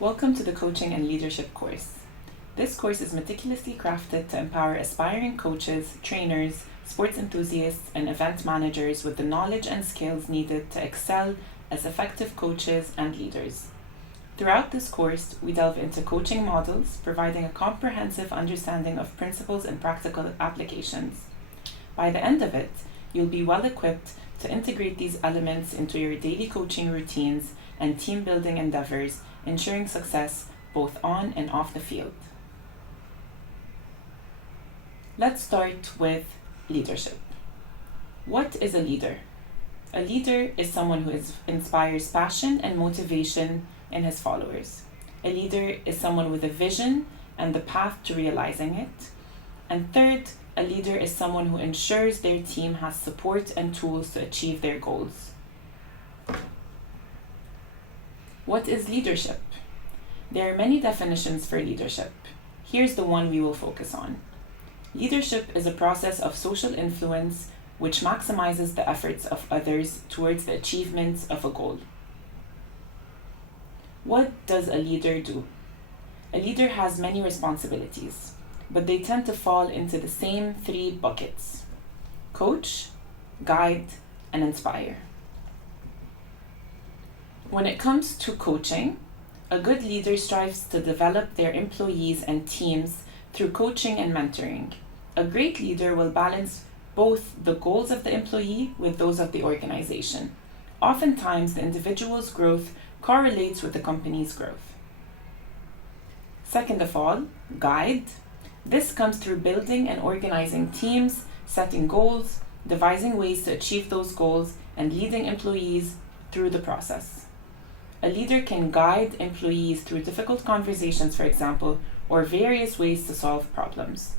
Welcome to the Coaching and Leadership course. This course is meticulously crafted to empower aspiring coaches, trainers, sports enthusiasts, and event managers with the knowledge and skills needed to excel as effective coaches and leaders. Throughout this course, we delve into coaching models, providing a comprehensive understanding of principles and practical applications. By the end of it, you'll be well equipped to integrate these elements into your daily coaching routines and team building endeavors, ensuring success both on and off the field. Let's start with leadership. What is a leader? A leader is someone who inspires passion and motivation in his followers. A leader is someone with a vision and the path to realizing it. And third, a leader is someone who ensures their team has support and tools to achieve their goals. What is leadership? There are many definitions for leadership. Here's the one we will focus on. Leadership is a process of social influence which maximizes the efforts of others towards the achievement of a goal. What does a leader do? A leader has many responsibilities, but they tend to fall into the same three buckets: coach, guide, and inspire. When it comes to coaching, a good leader strives to develop their employees and teams through coaching and mentoring. A great leader will balance both the goals of the employee with those of the organization. Oftentimes, the individual's growth correlates with the company's growth. Second of all, guide. This comes through building and organizing teams, setting goals, devising ways to achieve those goals, and leading employees through the process. A leader can guide employees through difficult conversations, for example, or various ways to solve problems.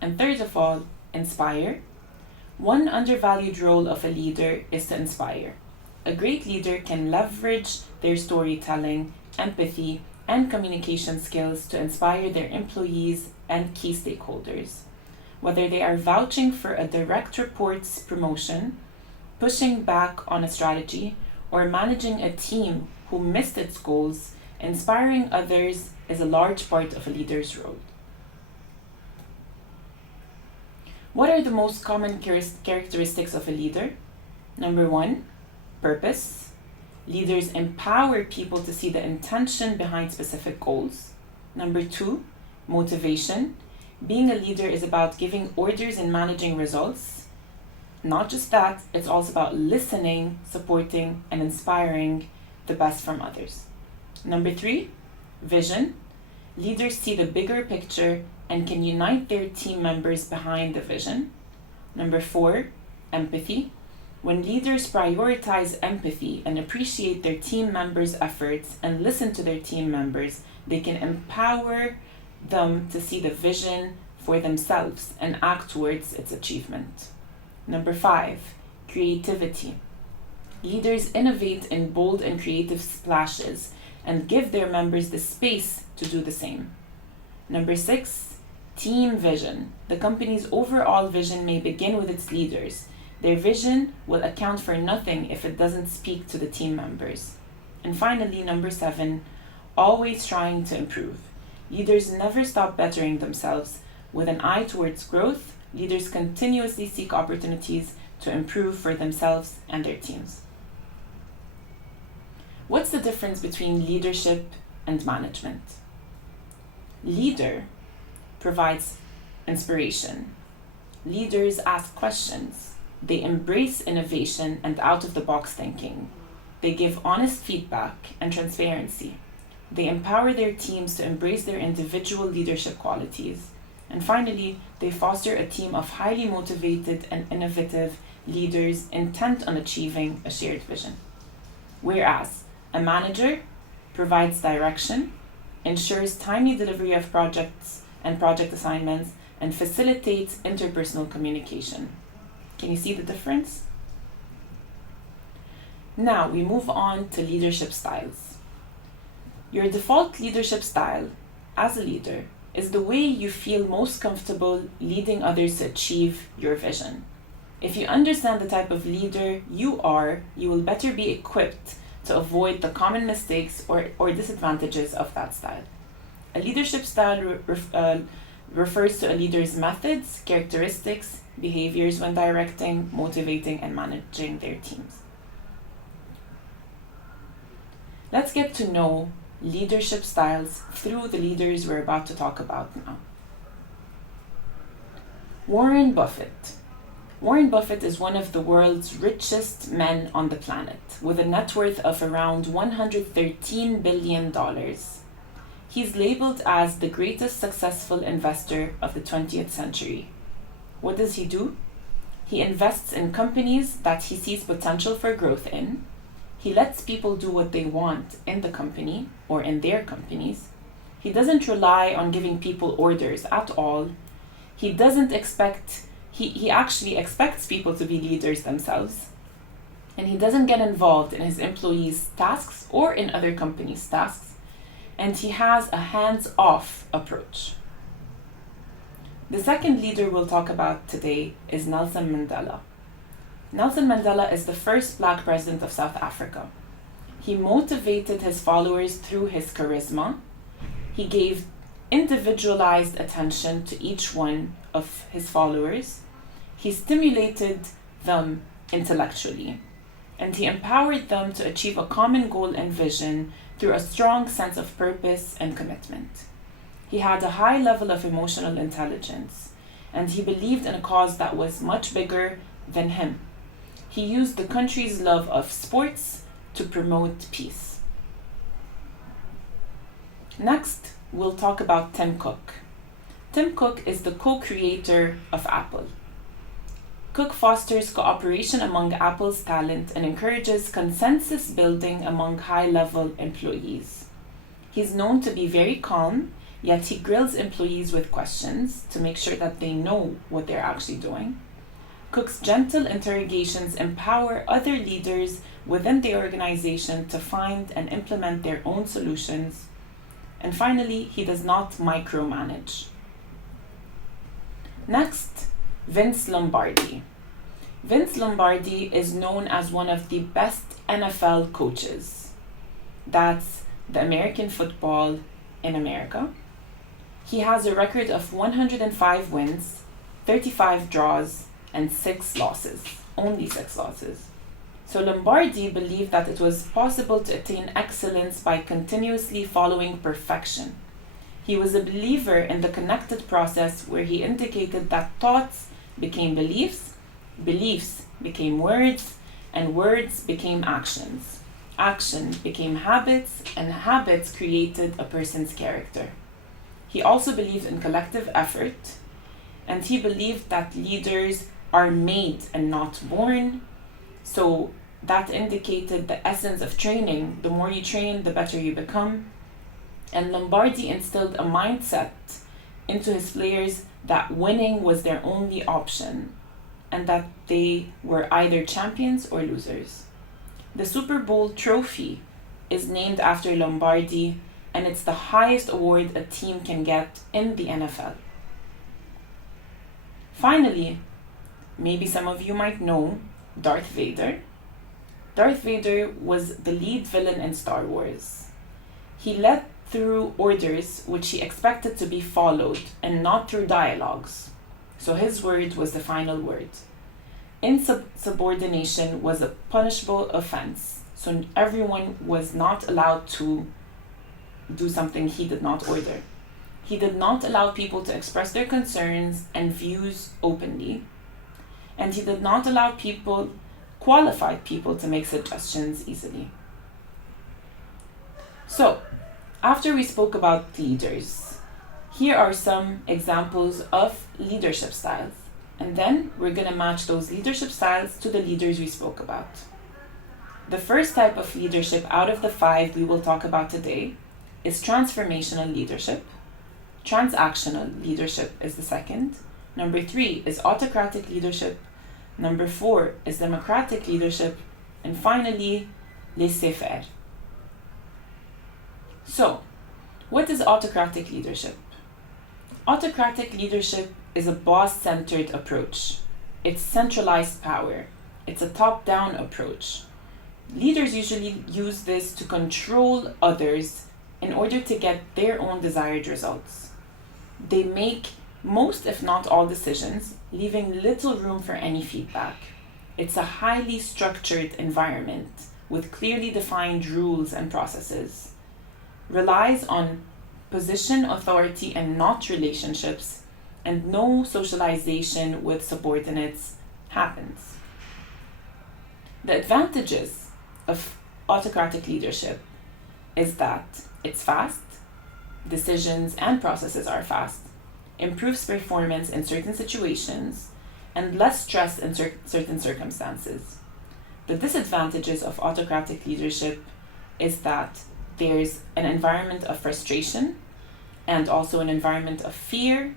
And third of all, inspire. One undervalued role of a leader is to inspire. A great leader can leverage their storytelling, empathy, and communication skills to inspire their employees and key stakeholders. Whether they are vouching for a direct report's promotion, pushing back on a strategy, or managing a team who missed its goals, inspiring others is a large part of a leader's role. What are the most common characteristics of a leader? Number one, purpose. Leaders empower people to see the intention behind specific goals. Number two, motivation. Being a leader is about giving orders and managing results. Not just that, it's also about listening, supporting, and inspiring the best from others. Number three, vision. Leaders see the bigger picture and can unite their team members behind the vision. Number four, empathy. When leaders prioritize empathy and appreciate their team members' efforts and listen to their team members, they can empower them to see the vision for themselves and act towards its achievement. Number five, creativity. Leaders innovate in bold and creative splashes and give their members the space to do the same. Number six, team vision. The company's overall vision may begin with its leaders. Their vision will account for nothing if it doesn't speak to the team members. And finally, number seven, always trying to improve. Leaders never stop bettering themselves. With an eye towards growth, leaders continuously seek opportunities to improve for themselves and their teams. What's the difference between leadership and management? Leader provides inspiration. Leaders ask questions. They embrace innovation and out-of-the-box thinking. They give honest feedback and transparency. They empower their teams to embrace their individual leadership qualities. And finally, they foster a team of highly motivated and innovative leaders intent on achieving a shared vision. Whereas a manager provides direction, ensures timely delivery of projects and project assignments, and facilitates interpersonal communication. Can you see the difference? Now we move on to leadership styles. Your default leadership style as a leader is the way you feel most comfortable leading others to achieve your vision. If you understand the type of leader you are, you will better be equipped to avoid the common mistakes or disadvantages of that style. A leadership style refers to a leader's methods, characteristics, behaviors when directing, motivating, and managing their teams. Let's get to know leadership styles through the leaders we're about to talk about now. Warren Buffett. Warren Buffett is one of the world's richest men on the planet, with a net worth of around $113 billion. He's labeled as the greatest successful investor of the 20th century. What does he do? He invests in companies that he sees potential for growth in. He lets people do what they want in the company or in their companies. He doesn't rely on giving people orders at all. He actually expects people to be leaders themselves. And he doesn't get involved in his employees' tasks or in other companies' tasks. And he has a hands-off approach. The second leader we'll talk about today is Nelson Mandela. Nelson Mandela is the first Black president of South Africa. He motivated his followers through his charisma. He gave individualized attention to each one of his followers. He stimulated them intellectually, and he empowered them to achieve a common goal and vision through a strong sense of purpose and commitment. He had a high level of emotional intelligence, and he believed in a cause that was much bigger than him. He used the country's love of sports to promote peace. Next, we'll talk about Tim Cook. Tim Cook is the co-creator of Apple. Cook fosters cooperation among Apple's talent and encourages consensus building among high-level employees. He's known to be very calm, yet he grills employees with questions to make sure that they know what they're actually doing. Cook's gentle interrogations empower other leaders within the organization to find and implement their own solutions. And finally, he does not micromanage. Next, Vince Lombardi. Vince Lombardi is known as one of the best NFL coaches. That's the American football in America. He has a record of 105 wins, 35 draws, and 6 losses, only 6 losses. So Lombardi believed that it was possible to attain excellence by continuously following perfection. He was a believer in the connected process where he indicated that thoughts became beliefs, beliefs became words, and words became actions. Action became habits, and habits created a person's character. He also believed in collective effort, and he believed that leaders are made and not born. So that indicated the essence of training. The more you train, the better you become. And Lombardi instilled a mindset into his players that winning was their only option and that they were either champions or losers. The Super Bowl trophy is named after Lombardi, and it's the highest award a team can get in the NFL. Finally, maybe some of you might know Darth Vader. Darth Vader was the lead villain in Star Wars. He led through orders which he expected to be followed and not through dialogues. So his word was the final word. Insubordination was a punishable offense. So everyone was not allowed to do something he did not order. He did not allow people to express their concerns and views openly. And he did not allow qualified people to make suggestions easily. So, after we spoke about leaders, here are some examples of leadership styles. And then we're going to match those leadership styles to the leaders we spoke about. The first type of leadership out of the 5 we will talk about today is transformational leadership. Transactional leadership is the second. Number 3 is autocratic leadership. Number 4 is democratic leadership. And finally, laissez-faire. So, what is autocratic leadership? Autocratic leadership is a boss-centered approach. It's centralized power. It's a top-down approach. Leaders usually use this to control others in order to get their own desired results. They make most, if not all, decisions, leaving little room for any feedback. It's a highly structured environment with clearly defined rules and processes. Relies on position, authority, and not relationships, and no socialization with subordinates happens. The advantages of autocratic leadership is that it's fast, decisions and processes are fast, improves performance in certain situations, and less stress in certain circumstances. The disadvantages of autocratic leadership is that there's an environment of frustration and also an environment of fear.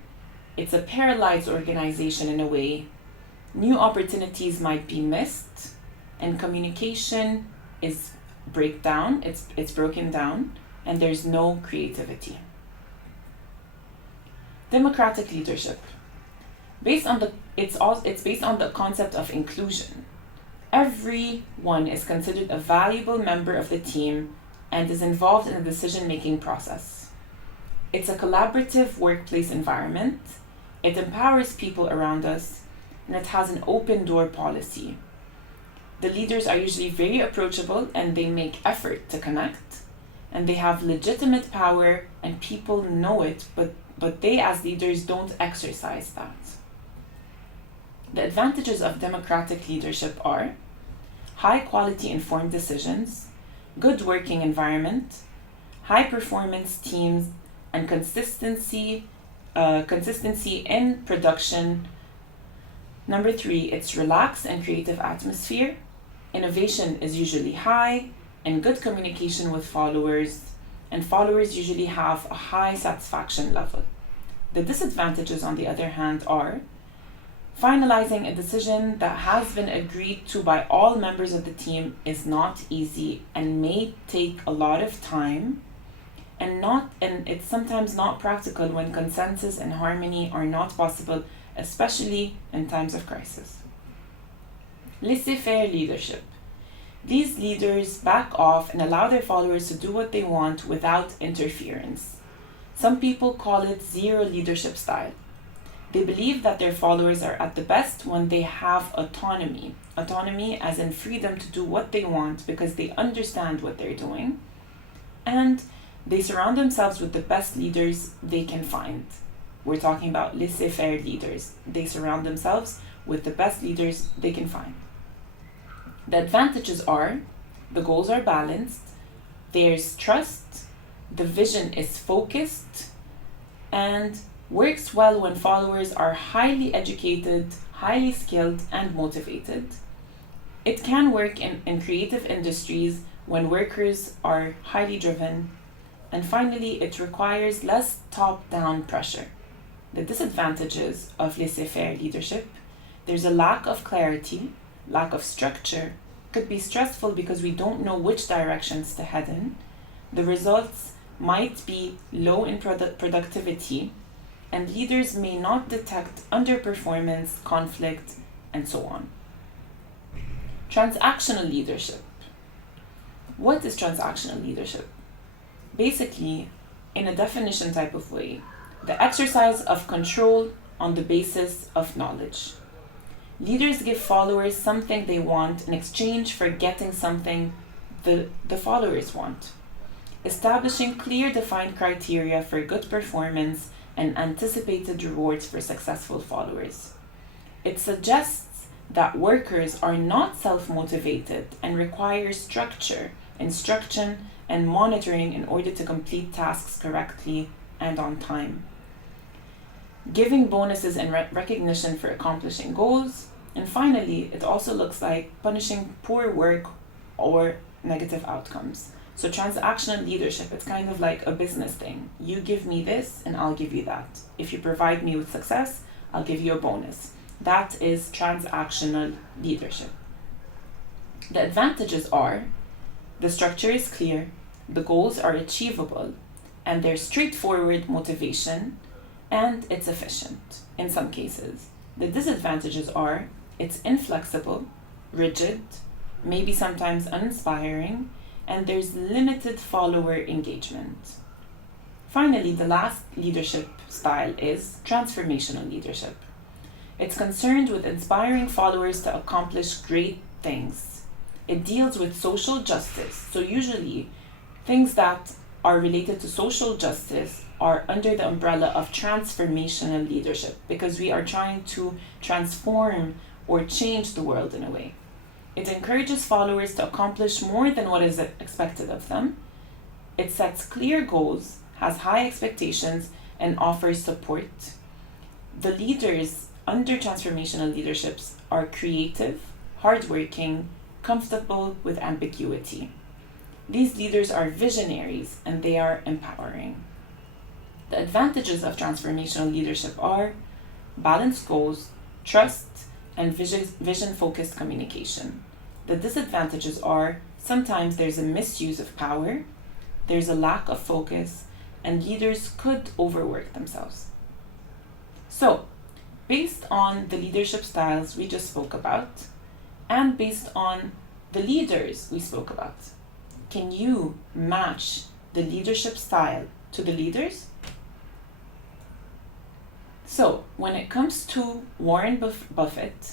It's a paralyzed organization in a way. New opportunities might be missed, and communication is it's broken down, and there's no creativity. Democratic leadership. It's based on the concept of inclusion. Everyone is considered a valuable member of the team and is involved in the decision-making process. It's a collaborative workplace environment. It empowers people around us, and it has an open door policy. The leaders are usually very approachable and they make effort to connect, and they have legitimate power and people know it, but they as leaders don't exercise that. The advantages of democratic leadership are high quality informed decisions, good working environment, high performance teams, and consistency in production. Number 3, it's relaxed and creative atmosphere. Innovation is usually high, and good communication with followers, and followers usually have a high satisfaction level. The disadvantages, on the other hand, are finalizing a decision that has been agreed to by all members of the team is not easy and may take a lot of time, and it's sometimes not practical when consensus and harmony are not possible, especially in times of crisis. Laissez-faire leadership. These leaders back off and allow their followers to do what they want without interference. Some people call it zero leadership style. They believe that their followers are at the best when they have autonomy. Autonomy as in freedom to do what they want because they understand what they're doing. And they surround themselves with the best leaders they can find. We're talking about laissez-faire leaders. They surround themselves with the best leaders they can find. The advantages are the goals are balanced, there's trust, the vision is focused, and works well when followers are highly educated, highly skilled, and motivated. It can work in creative industries when workers are highly driven. And finally, it requires less top-down pressure. The disadvantages of laissez-faire leadership: there's a lack of clarity, lack of structure, could be stressful because we don't know which directions to head in. The results might be low in productivity, and leaders may not detect underperformance, conflict, and so on. Transactional leadership. What is transactional leadership? Basically, in a definition type of way, the exercise of control on the basis of knowledge. Leaders give followers something they want in exchange for getting something the followers want. Establishing clear defined criteria for good performance and anticipated rewards for successful followers. It suggests that workers are not self-motivated and require structure, instruction, and monitoring in order to complete tasks correctly and on time. Giving bonuses and recognition for accomplishing goals. And finally, it also looks like punishing poor work or negative outcomes. So transactional leadership, it's kind of like a business thing. You give me this and I'll give you that. If you provide me with success, I'll give you a bonus. That is transactional leadership. The advantages are the structure is clear, the goals are achievable, and there's straightforward motivation, and it's efficient in some cases. The disadvantages are it's inflexible, rigid, maybe sometimes uninspiring, and there's limited follower engagement. Finally, the last leadership style is transformational leadership. It's concerned with inspiring followers to accomplish great things. It deals with social justice. So usually, things that are related to social justice are under the umbrella of transformational leadership because we are trying to transform or change the world in a way. It encourages followers to accomplish more than what is expected of them. It sets clear goals, has high expectations, and offers support. The leaders under transformational leaderships are creative, hardworking, comfortable with ambiguity. These leaders are visionaries and they are empowering. The advantages of transformational leadership are balanced goals, trust, and vision-focused communication. The disadvantages are sometimes there's a misuse of power, there's a lack of focus, and leaders could overwork themselves. So, based on the leadership styles we just spoke about, and based on the leaders we spoke about, can you match the leadership style to the leaders? So, when it comes to Warren Buffett,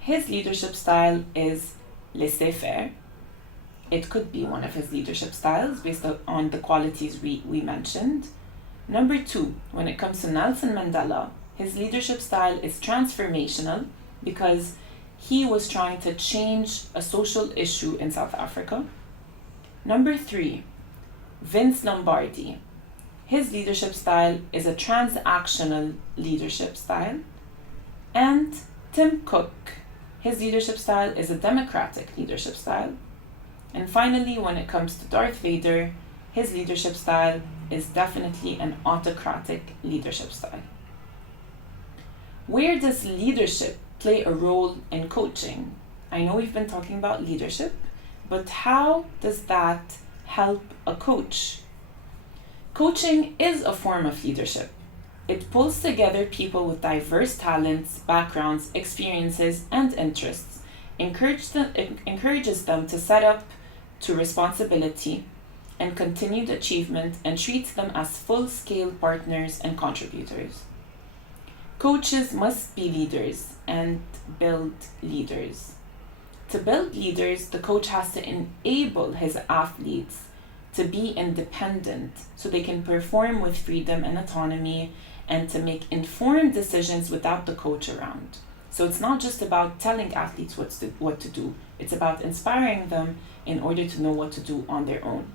his leadership style is laissez-faire. It could be one of his leadership styles based on the qualities we mentioned. Number 2, when it comes to Nelson Mandela, his leadership style is transformational because he was trying to change a social issue in South Africa. Number 3, Vince Lombardi. His leadership style is a transactional leadership style. And Tim Cook, his leadership style is a democratic leadership style. And finally, when it comes to Darth Vader, his leadership style is definitely an autocratic leadership style. Where does leadership play a role in coaching? I know we've been talking about leadership, but how does that help a coach? Coaching is a form of leadership. It pulls together people with diverse talents, backgrounds, experiences, and interests, encourages them to set up to responsibility and continued achievement, and treats them as full-scale partners and contributors. Coaches must be leaders and build leaders. To build leaders, the coach has to enable his athletes to be independent so they can perform with freedom and autonomy and to make informed decisions without the coach around. So it's not just about telling athletes what to do, it's about inspiring them in order to know what to do on their own.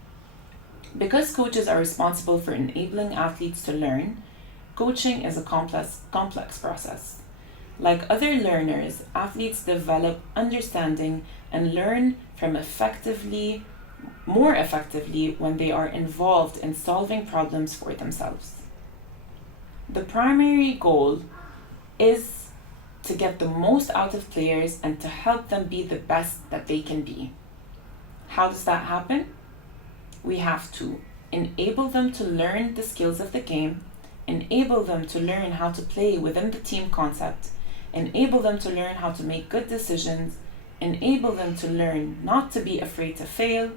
Because coaches are responsible for enabling athletes to learn, coaching is a complex process. Like other learners, athletes develop understanding and learn more effectively when they are involved in solving problems for themselves. The primary goal is to get the most out of players and to help them be the best that they can be. How does that happen? We have to enable them to learn the skills of the game, enable them to learn how to play within the team concept, enable them to learn how to make good decisions, enable them to learn not to be afraid to fail,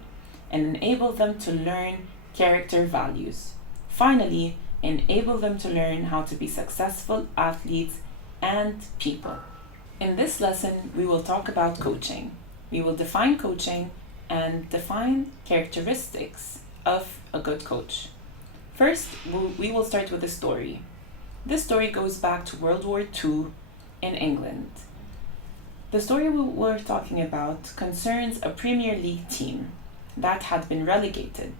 and enable them to learn character values. Finally, enable them to learn how to be successful athletes and people. In this lesson, we will talk about coaching. We will define coaching and define characteristics of a good coach. First, we will start with a story. This story goes back to World War II in England. The story we're talking about concerns a Premier League team that had been relegated.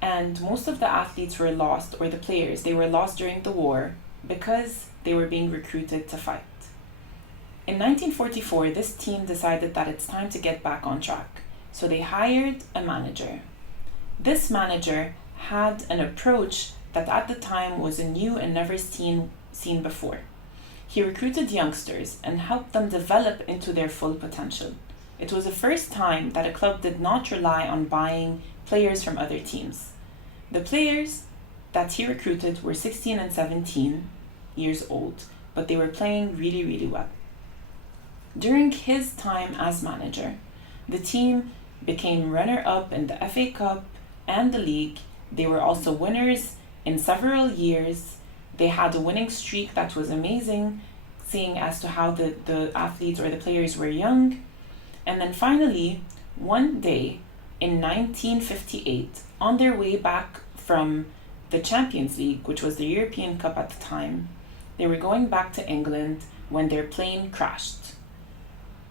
And most of the athletes were lost, or the players, they were lost during the war because they were being recruited to fight. In 1944, this team decided that it's time to get back on track. So they hired a manager. This manager had an approach that at the time was a new and never seen before. He recruited youngsters and helped them develop into their full potential. It was the first time that a club did not rely on buying players from other teams. The players that he recruited were 16 and 17 years old, but they were playing really, really well. During his time as manager, The team became runner-up in the FA Cup and the league. They were also winners in several years. They had a winning streak that was amazing, seeing as to how the athletes or the players were young. And then finally, one day in 1958, on their way back from the Champions League, which was the European Cup at the time, they were going back to England when their plane crashed.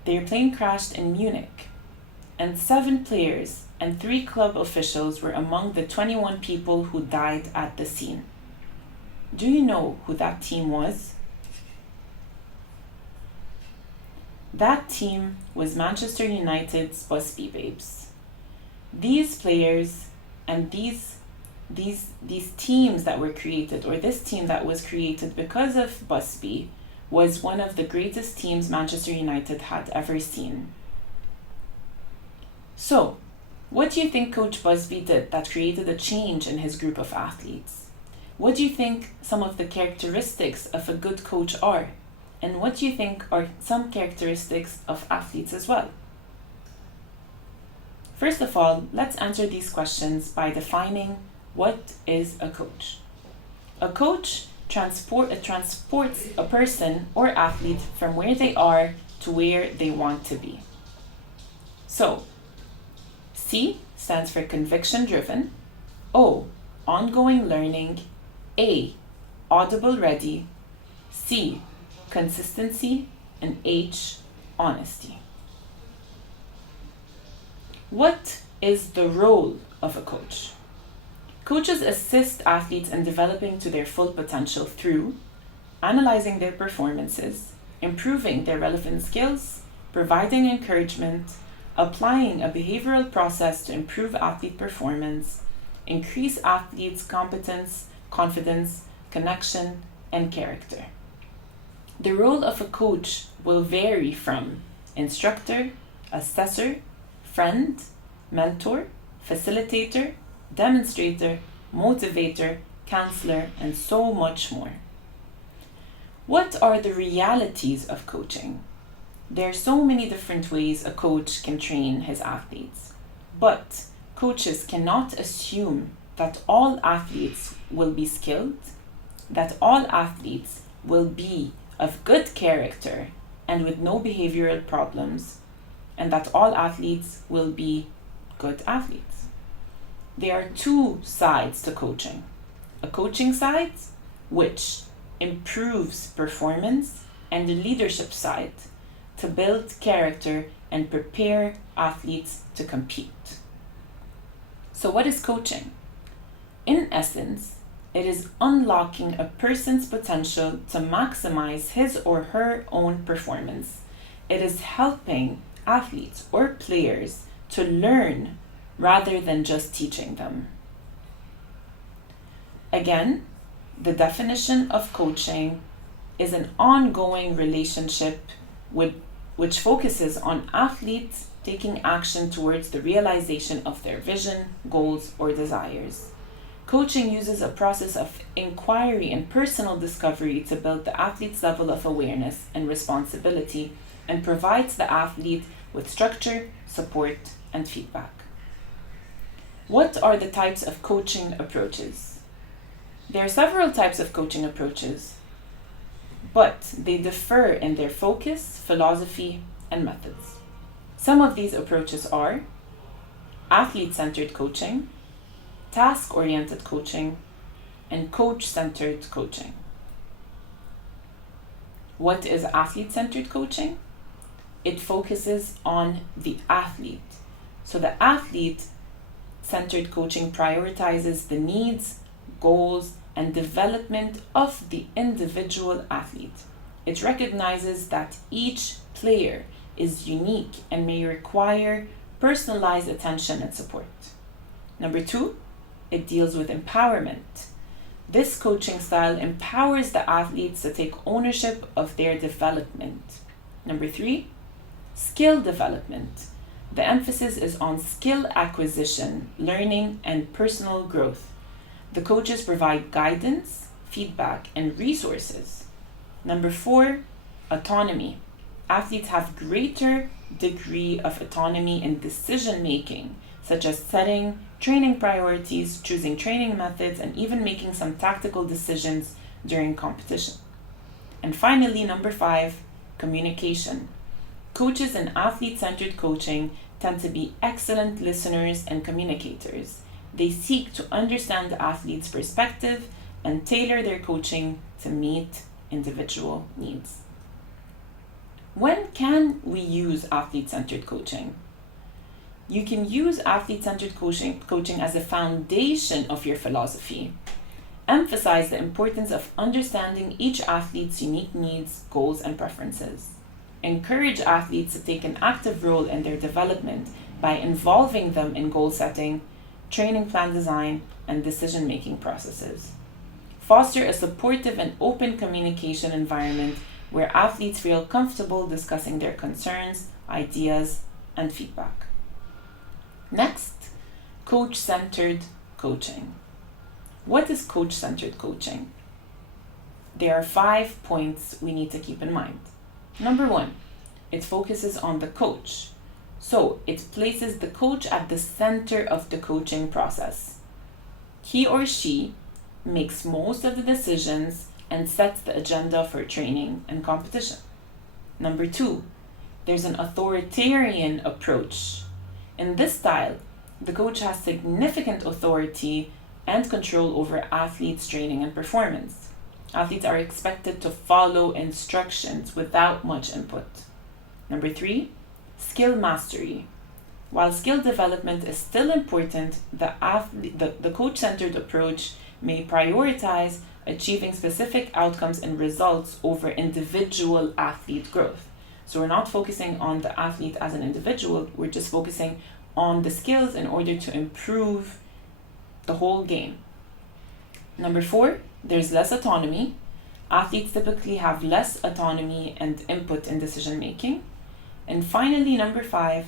Their plane crashed in Munich, and 7 players and 3 club officials were among the 21 people who died at the scene. Do you know who that team was? That team was Manchester United's Busby Babes. These players and these teams that were created, or this team that was created because of Busby, was one of the greatest teams Manchester United had ever seen. So, what do you think Coach Busby did that created a change in his group of athletes? What do you think some of the characteristics of a good coach are? And what do you think are some characteristics of athletes as well? First of all, let's answer these questions by defining what is a coach. A coach transports a person or athlete from where they are to where they want to be. So, C stands for conviction driven, O, ongoing learning, A, audible ready, C, consistency, and H, honesty. What is the role of a coach? Coaches assist athletes in developing to their full potential through analyzing their performances, improving their relevant skills, providing encouragement, applying a behavioral process to improve athlete performance, increase athletes' competence, confidence, connection, and character. The role of a coach will vary from instructor, assessor, friend, mentor, facilitator, demonstrator, motivator, counselor, and so much more. What are the realities of coaching? There are so many different ways a coach can train his athletes, but coaches cannot assume that all athletes will be skilled, that all athletes will be of good character and with no behavioral problems, and that all athletes will be good athletes. There are 2 sides to coaching. A coaching side, which improves performance, and the leadership side, to build character and prepare athletes to compete. So what is coaching? In essence, it is unlocking a person's potential to maximize his or her own performance. It is helping athletes or players to learn rather than just teaching them. Again, the definition of coaching is an ongoing relationship which focuses on athletes taking action towards the realization of their vision, goals, or desires. Coaching uses a process of inquiry and personal discovery to build the athlete's level of awareness and responsibility, and provides the athlete with structure, support, and feedback. What are the types of coaching approaches? There are several types of coaching approaches, but they differ in their focus, philosophy, and methods. Some of these approaches are athlete-centered coaching, task-oriented coaching, and coach-centered coaching. What is athlete-centered coaching? It focuses on the athlete. So the athlete-centered coaching prioritizes the needs, goals, and development of the individual athlete. It recognizes that each player is unique and may require personalized attention and support. Number 2, it deals with empowerment. This coaching style empowers the athletes to take ownership of their development. Number 3, skill development. The emphasis is on skill acquisition, learning, and personal growth. The coaches provide guidance, feedback, and resources. Number 4, autonomy. Athletes have greater degree of autonomy in decision making, such as setting training priorities, choosing training methods, and even making some tactical decisions during competition. And finally, number 5, communication. Coaches in athlete-centered coaching tend to be excellent listeners and communicators. They seek to understand the athlete's perspective and tailor their coaching to meet individual needs. When can we use athlete-centered coaching? You can use athlete-centered coaching as a foundation of your philosophy. Emphasize the importance of understanding each athlete's unique needs, goals, and preferences. Encourage athletes to take an active role in their development by involving them in goal setting, training plan design, and decision-making processes. Foster a supportive and open communication environment where athletes feel comfortable discussing their concerns, ideas, and feedback. Next, coach-centered coaching. What is coach-centered coaching? There are 5 points we need to keep in mind. Number 1, it focuses on the coach. So it places the coach at the center of the coaching process. He or she makes most of the decisions and sets the agenda for training and competition. Number 2, there's an authoritarian approach. In this style, the coach has significant authority and control over athletes' training and performance. Athletes are expected to follow instructions without much input. Number 3, skill mastery. While skill development is still important, the coach-centered approach may prioritize achieving specific outcomes and results over individual athlete growth. So we're not focusing on the athlete as an individual, we're just focusing on the skills in order to improve the whole game. Number 4, there's less autonomy. Athletes typically have less autonomy and input in decision making. And finally, number 5,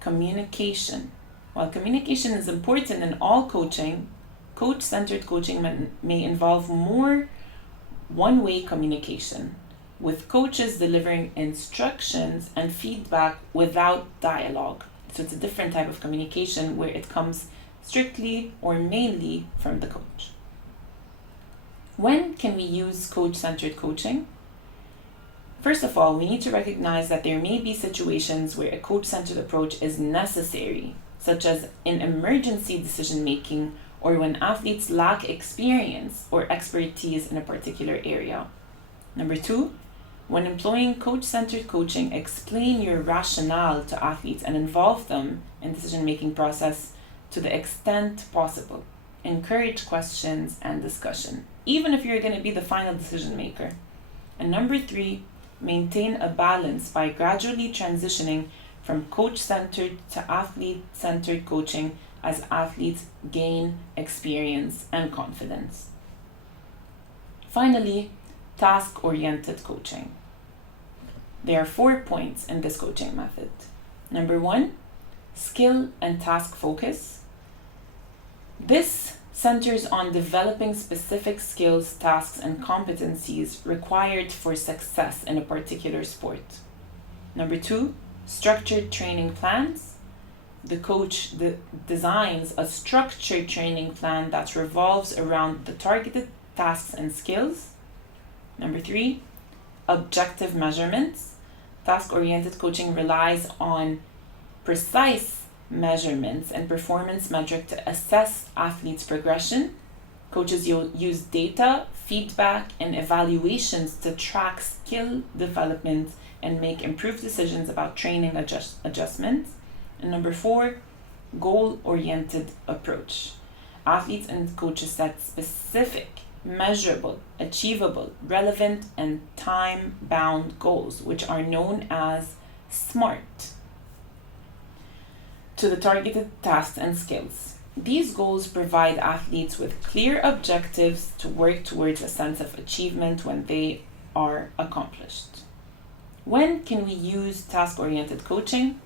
communication. While communication is important in all coaching, coach-centered coaching may involve more one-way communication, with coaches delivering instructions and feedback without dialogue. So it's a different type of communication where it comes strictly or mainly from the coach. When can we use coach-centered coaching? First of all, we need to recognize that there may be situations where a coach-centered approach is necessary, such as in emergency decision-making or when athletes lack experience or expertise in a particular area. Number 2, when employing coach-centered coaching, explain your rationale to athletes and involve them in the decision-making process to the extent possible. Encourage questions and discussion, even if you're going to be the final decision maker. And number 3, maintain a balance by gradually transitioning from coach-centered to athlete-centered coaching as athletes gain experience and confidence. Finally, task-oriented coaching. There are 4 points in this coaching method. Number 1, skill and task focus. This centers on developing specific skills, tasks, and competencies required for success in a particular sport. Number 2, structured training plans. The coach designs a structured training plan that revolves around the targeted tasks and skills. Number 3, objective measurements. Task-oriented coaching relies on precise measurements and performance metrics to assess athletes' progression. Coaches use data, feedback, and evaluations to track skill development and make improved decisions about training adjustments. And number 4, goal-oriented approach. Athletes and coaches set specific, measurable, achievable, relevant, and time-bound goals, which are known as SMART, to the targeted tasks and skills. These goals provide athletes with clear objectives to work towards a sense of achievement when they are accomplished. When can we use task-oriented coaching?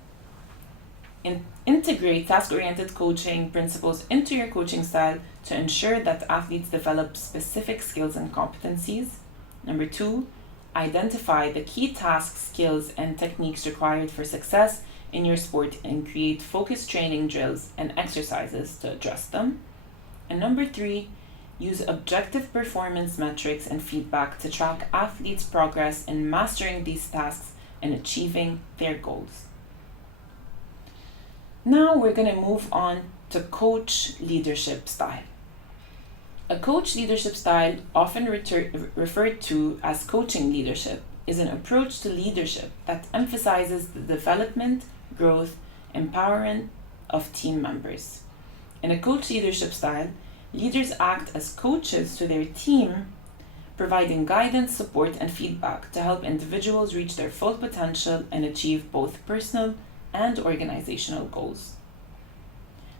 Integrate task-oriented coaching principles into your coaching style to ensure that athletes develop specific skills and competencies. Number 2, identify the key tasks, skills, and techniques required for success in your sport and create focused training drills and exercises to address them. And number 3, use objective performance metrics and feedback to track athletes' progress in mastering these tasks and achieving their goals. Now we're going to move on to coach leadership style. A coach leadership style, often referred to as coaching leadership, is an approach to leadership that emphasizes the development, growth, empowerment of team members. In a coach leadership style, leaders act as coaches to their team, providing guidance, support, and feedback to help individuals reach their full potential and achieve both personal and organizational goals.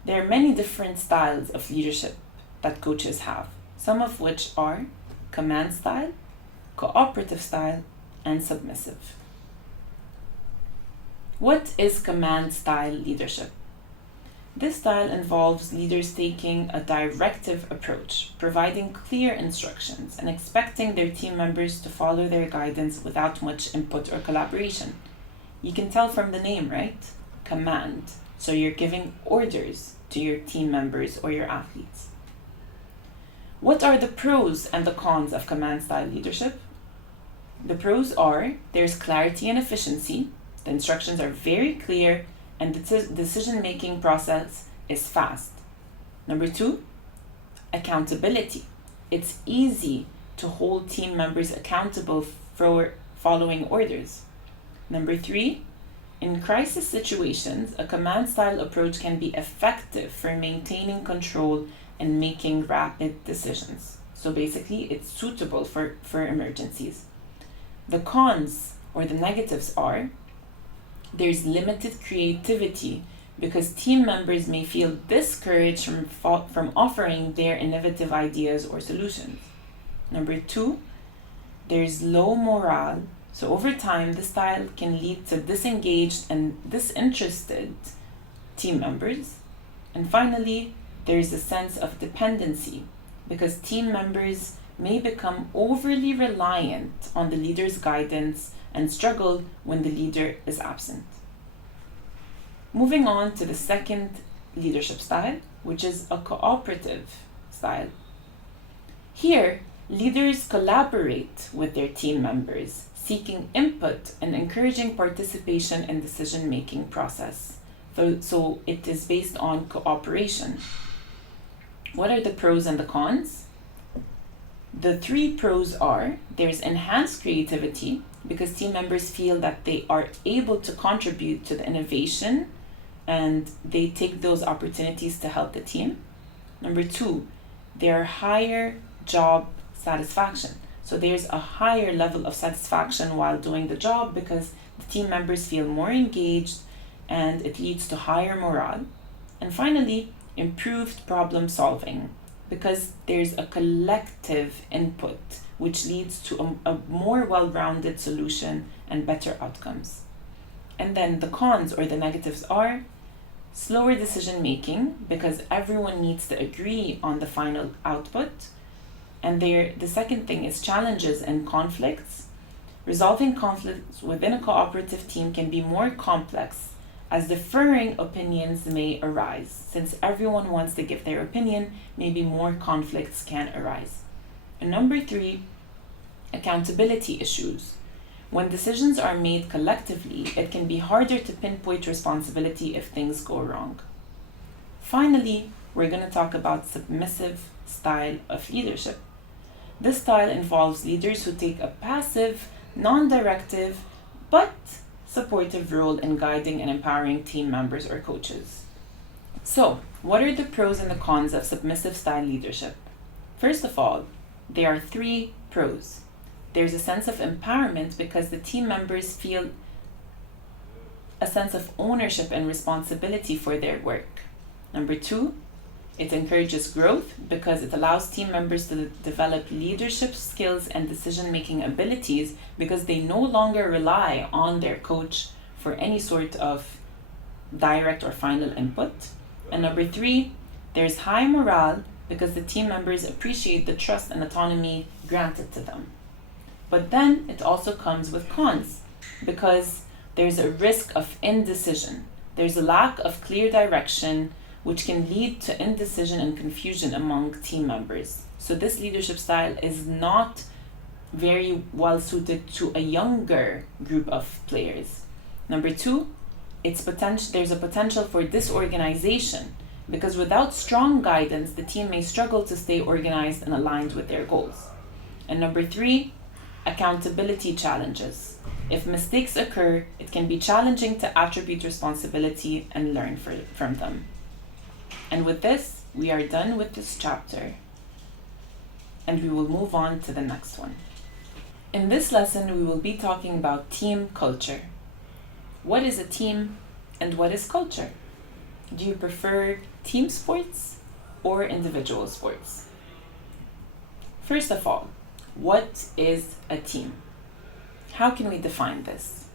There are many different styles of leadership that coaches have, some of which are command style, cooperative style, and submissive. What is command style leadership? This style involves leaders taking a directive approach, providing clear instructions, and expecting their team members to follow their guidance without much input or collaboration. You can tell from the name, right? Command. So you're giving orders to your team members or your athletes. What are the pros and the cons of command style leadership? The pros are there's clarity and efficiency. The instructions are very clear and the decision-making process is fast. Number 2, accountability. It's easy to hold team members accountable for following orders. Number 3, in crisis situations, a command-style approach can be effective for maintaining control and making rapid decisions. So basically, it's suitable for emergencies. The cons or the negatives are there's limited creativity because team members may feel discouraged from offering their innovative ideas or solutions. Number 2, there's low morale. So over time, this style can lead to disengaged and disinterested team members. And finally, there's a sense of dependency because team members may become overly reliant on the leader's guidance and struggle when the leader is absent. Moving on to the second leadership style, which is a cooperative style. Here, leaders collaborate with their team members, seeking input and encouraging participation in decision-making process. So it is based on cooperation. What are the pros and the cons? The 3 pros are there's enhanced creativity because team members feel that they are able to contribute to the innovation and they take those opportunities to help the team. Number 2, there are higher job satisfaction. So there's a higher level of satisfaction while doing the job because the team members feel more engaged and it leads to higher morale. And finally, improved problem solving because there's a collective input which leads to a more well-rounded solution and better outcomes. And then the cons or the negatives are slower decision making because everyone needs to agree on the final output. And the second thing is challenges and conflicts. Resolving conflicts within a cooperative team can be more complex as differing opinions may arise. Since everyone wants to give their opinion, maybe more conflicts can arise. And number 3, accountability issues. When decisions are made collectively, it can be harder to pinpoint responsibility if things go wrong. Finally, we're going to talk about submissive style of leadership. This style involves leaders who take a passive, non-directive, but supportive role in guiding and empowering team members or coaches. So, what are the pros and the cons of submissive style leadership? First of all, there are 3 pros. There's a sense of empowerment because the team members feel a sense of ownership and responsibility for their work. Number 2, it encourages growth because it allows team members to develop leadership skills and decision-making abilities because they no longer rely on their coach for any sort of direct or final input. And number 3, there's high morale because the team members appreciate the trust and autonomy granted to them. But then it also comes with cons because there's a risk of indecision. There's a lack of clear direction, which can lead to indecision and confusion among team members. So this leadership style is not very well suited to a younger group of players. Number two, there's a potential for disorganization because without strong guidance, the team may struggle to stay organized and aligned with their goals. And number three, accountability challenges. If mistakes occur, it can be challenging to attribute responsibility and learn from them. And with this, we are done with this chapter, and we will move on to the next one. In this lesson, we will be talking about team culture. What is a team and what is culture? Do you prefer team sports or individual sports? First of all, what is a team? How can we define this?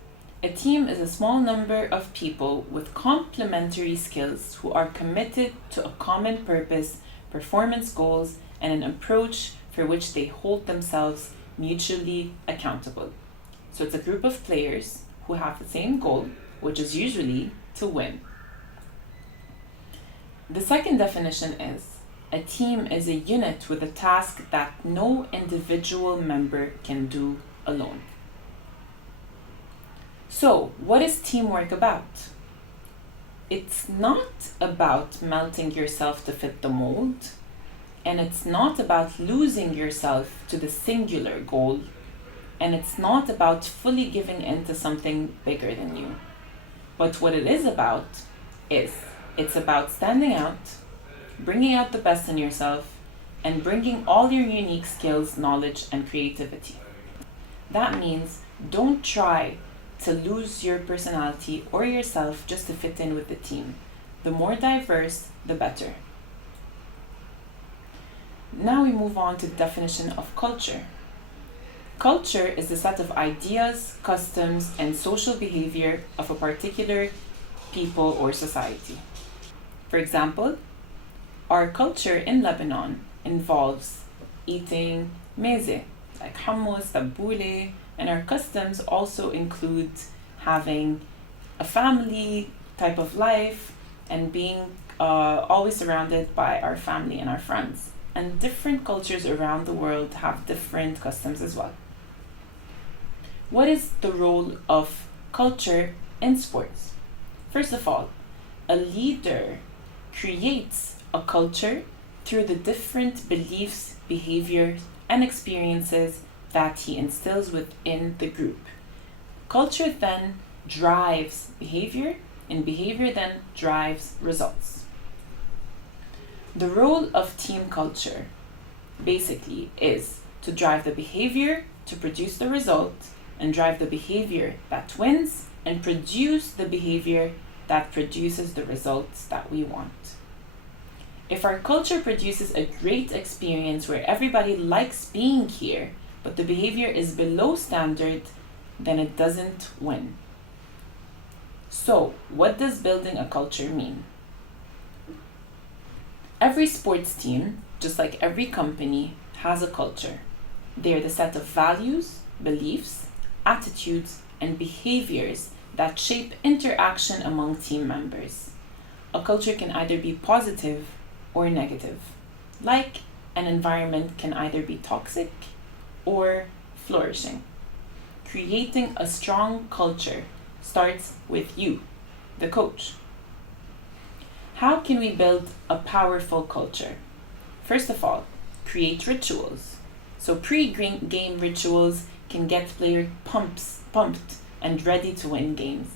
A team is a small number of people with complementary skills who are committed to a common purpose, performance goals, and an approach for which they hold themselves mutually accountable. So it's a group of players who have the same goal, which is usually to win. The second definition is a team is a unit with a task that no individual member can do alone. So, what is teamwork about? It's not about melting yourself to fit the mold, and it's not about losing yourself to the singular goal, and it's not about fully giving in to something bigger than you. But what it is about is it's about standing out, bringing out the best in yourself, and bringing all your unique skills, knowledge, and creativity. That means don't try to lose your personality or yourself just to fit in with the team. The more diverse, the better. Now we move on to the definition of culture. Culture is the set of ideas, customs, and social behavior of a particular people or society. For example, our culture in Lebanon involves eating meze, like hummus, tabbouleh, and our customs also include having a family type of life and being always surrounded by our family and our friends. And different cultures around the world have different customs as well. What is the role of culture in sports? First of all, a leader creates a culture through the different beliefs, behaviors, and experiences that he instills within the group. Culture then drives behavior, and behavior then drives results. The role of team culture basically is to drive the behavior to produce the result, and drive the behavior that wins, and produce the behavior that produces the results that we want. If our culture produces a great experience where everybody likes being here, but the behavior is below standard, then it doesn't win. So, what does building a culture mean? Every sports team, just like every company, has a culture. They are the set of values, beliefs, attitudes, and behaviors that shape interaction among team members. A culture can either be positive or negative. Like an environment can either be toxic or flourishing. Creating a strong culture starts with you, the coach. How can we build a powerful culture? First of all, create rituals. So pre-game rituals can get players pumped and ready to win games.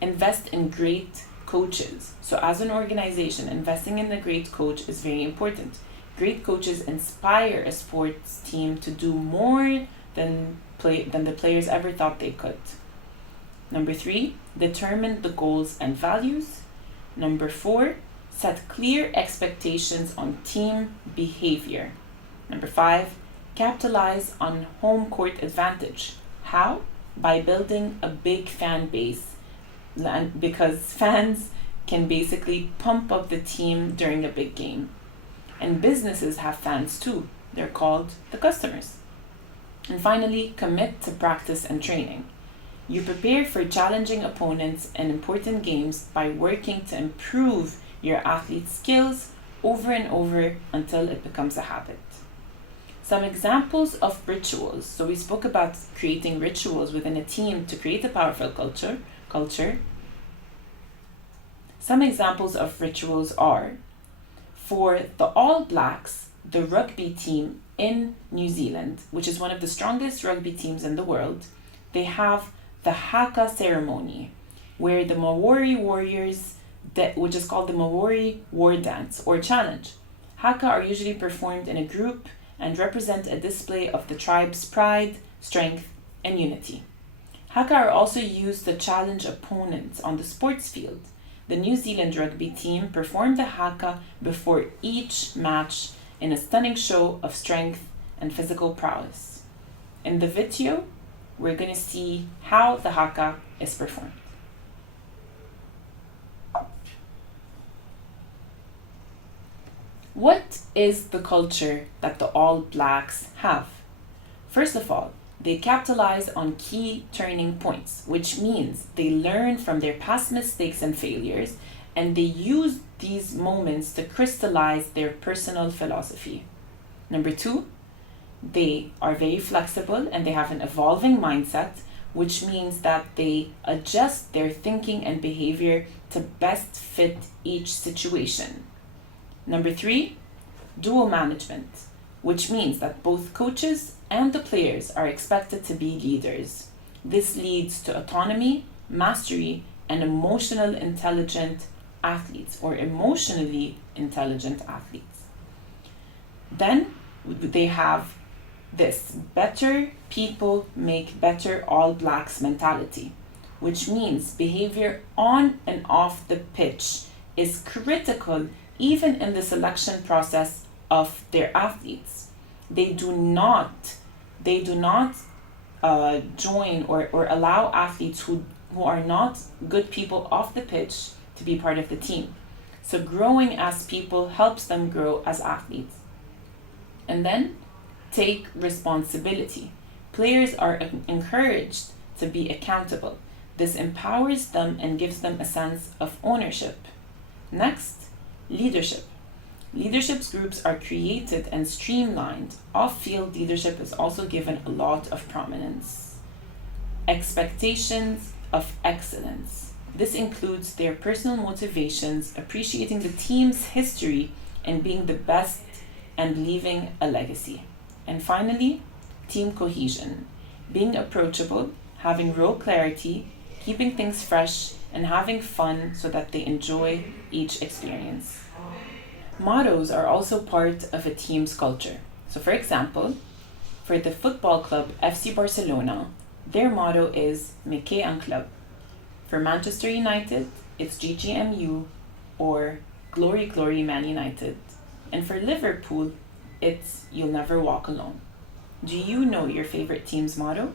Invest in great coaches. So as an organization, investing in a great coach is very important. Great coaches inspire a sports team to do more than the players ever thought they could. Number 3, determine the goals and values. Number 4, set clear expectations on team behavior. Number 5, capitalize on home court advantage. How? By building a big fan base, because fans can basically pump up the team during a big game. And businesses have fans too. They're called the customers. And finally, commit to practice and training. You prepare for challenging opponents and important games by working to improve your athlete's skills over and over until it becomes a habit. Some examples of rituals. So we spoke about creating rituals within a team to create a powerful culture. Some examples of rituals are, for the All Blacks, the rugby team in New Zealand, which is one of the strongest rugby teams in the world, they have the haka ceremony, where the Maori warriors, which is called the Maori war dance or challenge. Haka are usually performed in a group and represent a display of the tribe's pride, strength, and unity. Haka are also used to challenge opponents on the sports field. The New Zealand rugby team performed the haka before each match in a stunning show of strength and physical prowess. In the video, we're going to see how the haka is performed. What is the culture that the All Blacks have? First of all, they capitalize on key turning points, which means they learn from their past mistakes and failures, and they use these moments to crystallize their personal philosophy. Number two, they are very flexible and they have an evolving mindset, which means that they adjust their thinking and behavior to best fit each situation. Number three, dual management, which means that both coaches and the players are expected to be leaders. This leads to autonomy, mastery, and emotionally intelligent athletes. Then they have this better people make better All Blacks mentality, which means behavior on and off the pitch is critical even in the selection process of their athletes. They do not join or allow athletes who are not good people off the pitch to be part of the team. So growing as people helps them grow as athletes. And then take responsibility. Players are encouraged to be accountable. This empowers them and gives them a sense of ownership. Next, leadership. Leadership groups are created and streamlined. Off-field leadership is also given a lot of prominence. Expectations of excellence. This includes their personal motivations, appreciating the team's history, and being the best and leaving a legacy. And finally, team cohesion. Being approachable, having role clarity, keeping things fresh, and having fun so that they enjoy each experience. Mottos are also part of a team's culture. So for example, for the football club FC Barcelona, their motto is Me que un club. For Manchester United, it's GGMU or Glory Glory Man United. And for Liverpool, it's You'll Never Walk Alone. Do you know your favorite team's motto?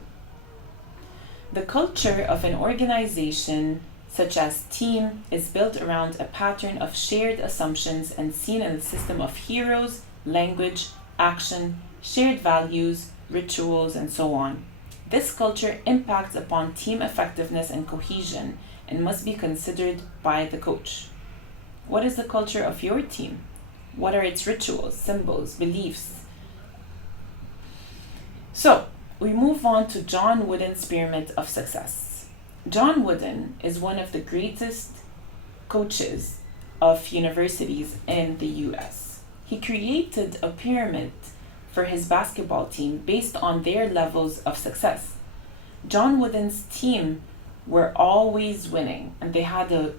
The culture of an organization such as team is built around a pattern of shared assumptions and seen in a system of heroes, language, action, shared values, rituals, and so on. This culture impacts upon team effectiveness and cohesion and must be considered by the coach. What is the culture of your team? What are its rituals, symbols, beliefs? So, we move on to John Wooden's Pyramid of Success. John Wooden is one of the greatest coaches of universities in the US. He created a pyramid for his basketball team based on their levels of success. John Wooden's team were always winning and they had a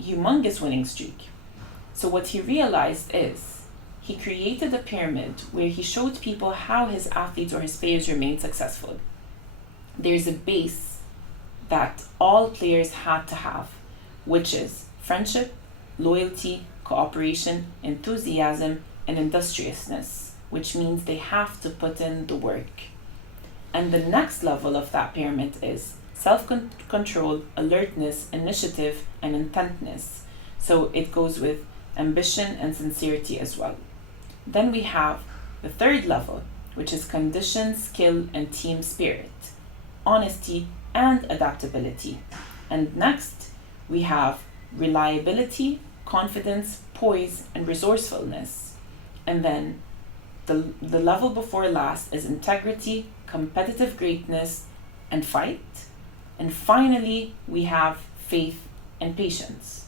humongous winning streak. So what he realized is he created a pyramid where he showed people how his athletes or his players remained successful. There's a base that all players had to have, which is friendship, loyalty, cooperation, enthusiasm, and industriousness, which means they have to put in the work. And the next level of that pyramid is self-control, alertness, initiative, and intentness. So it goes with ambition and sincerity as well. Then we have the third level, which is condition, skill, and team spirit, honesty, and adaptability. And next, we have reliability, confidence, poise, and resourcefulness. And then the level before last is integrity, competitive greatness, and fight. And finally, we have faith and patience.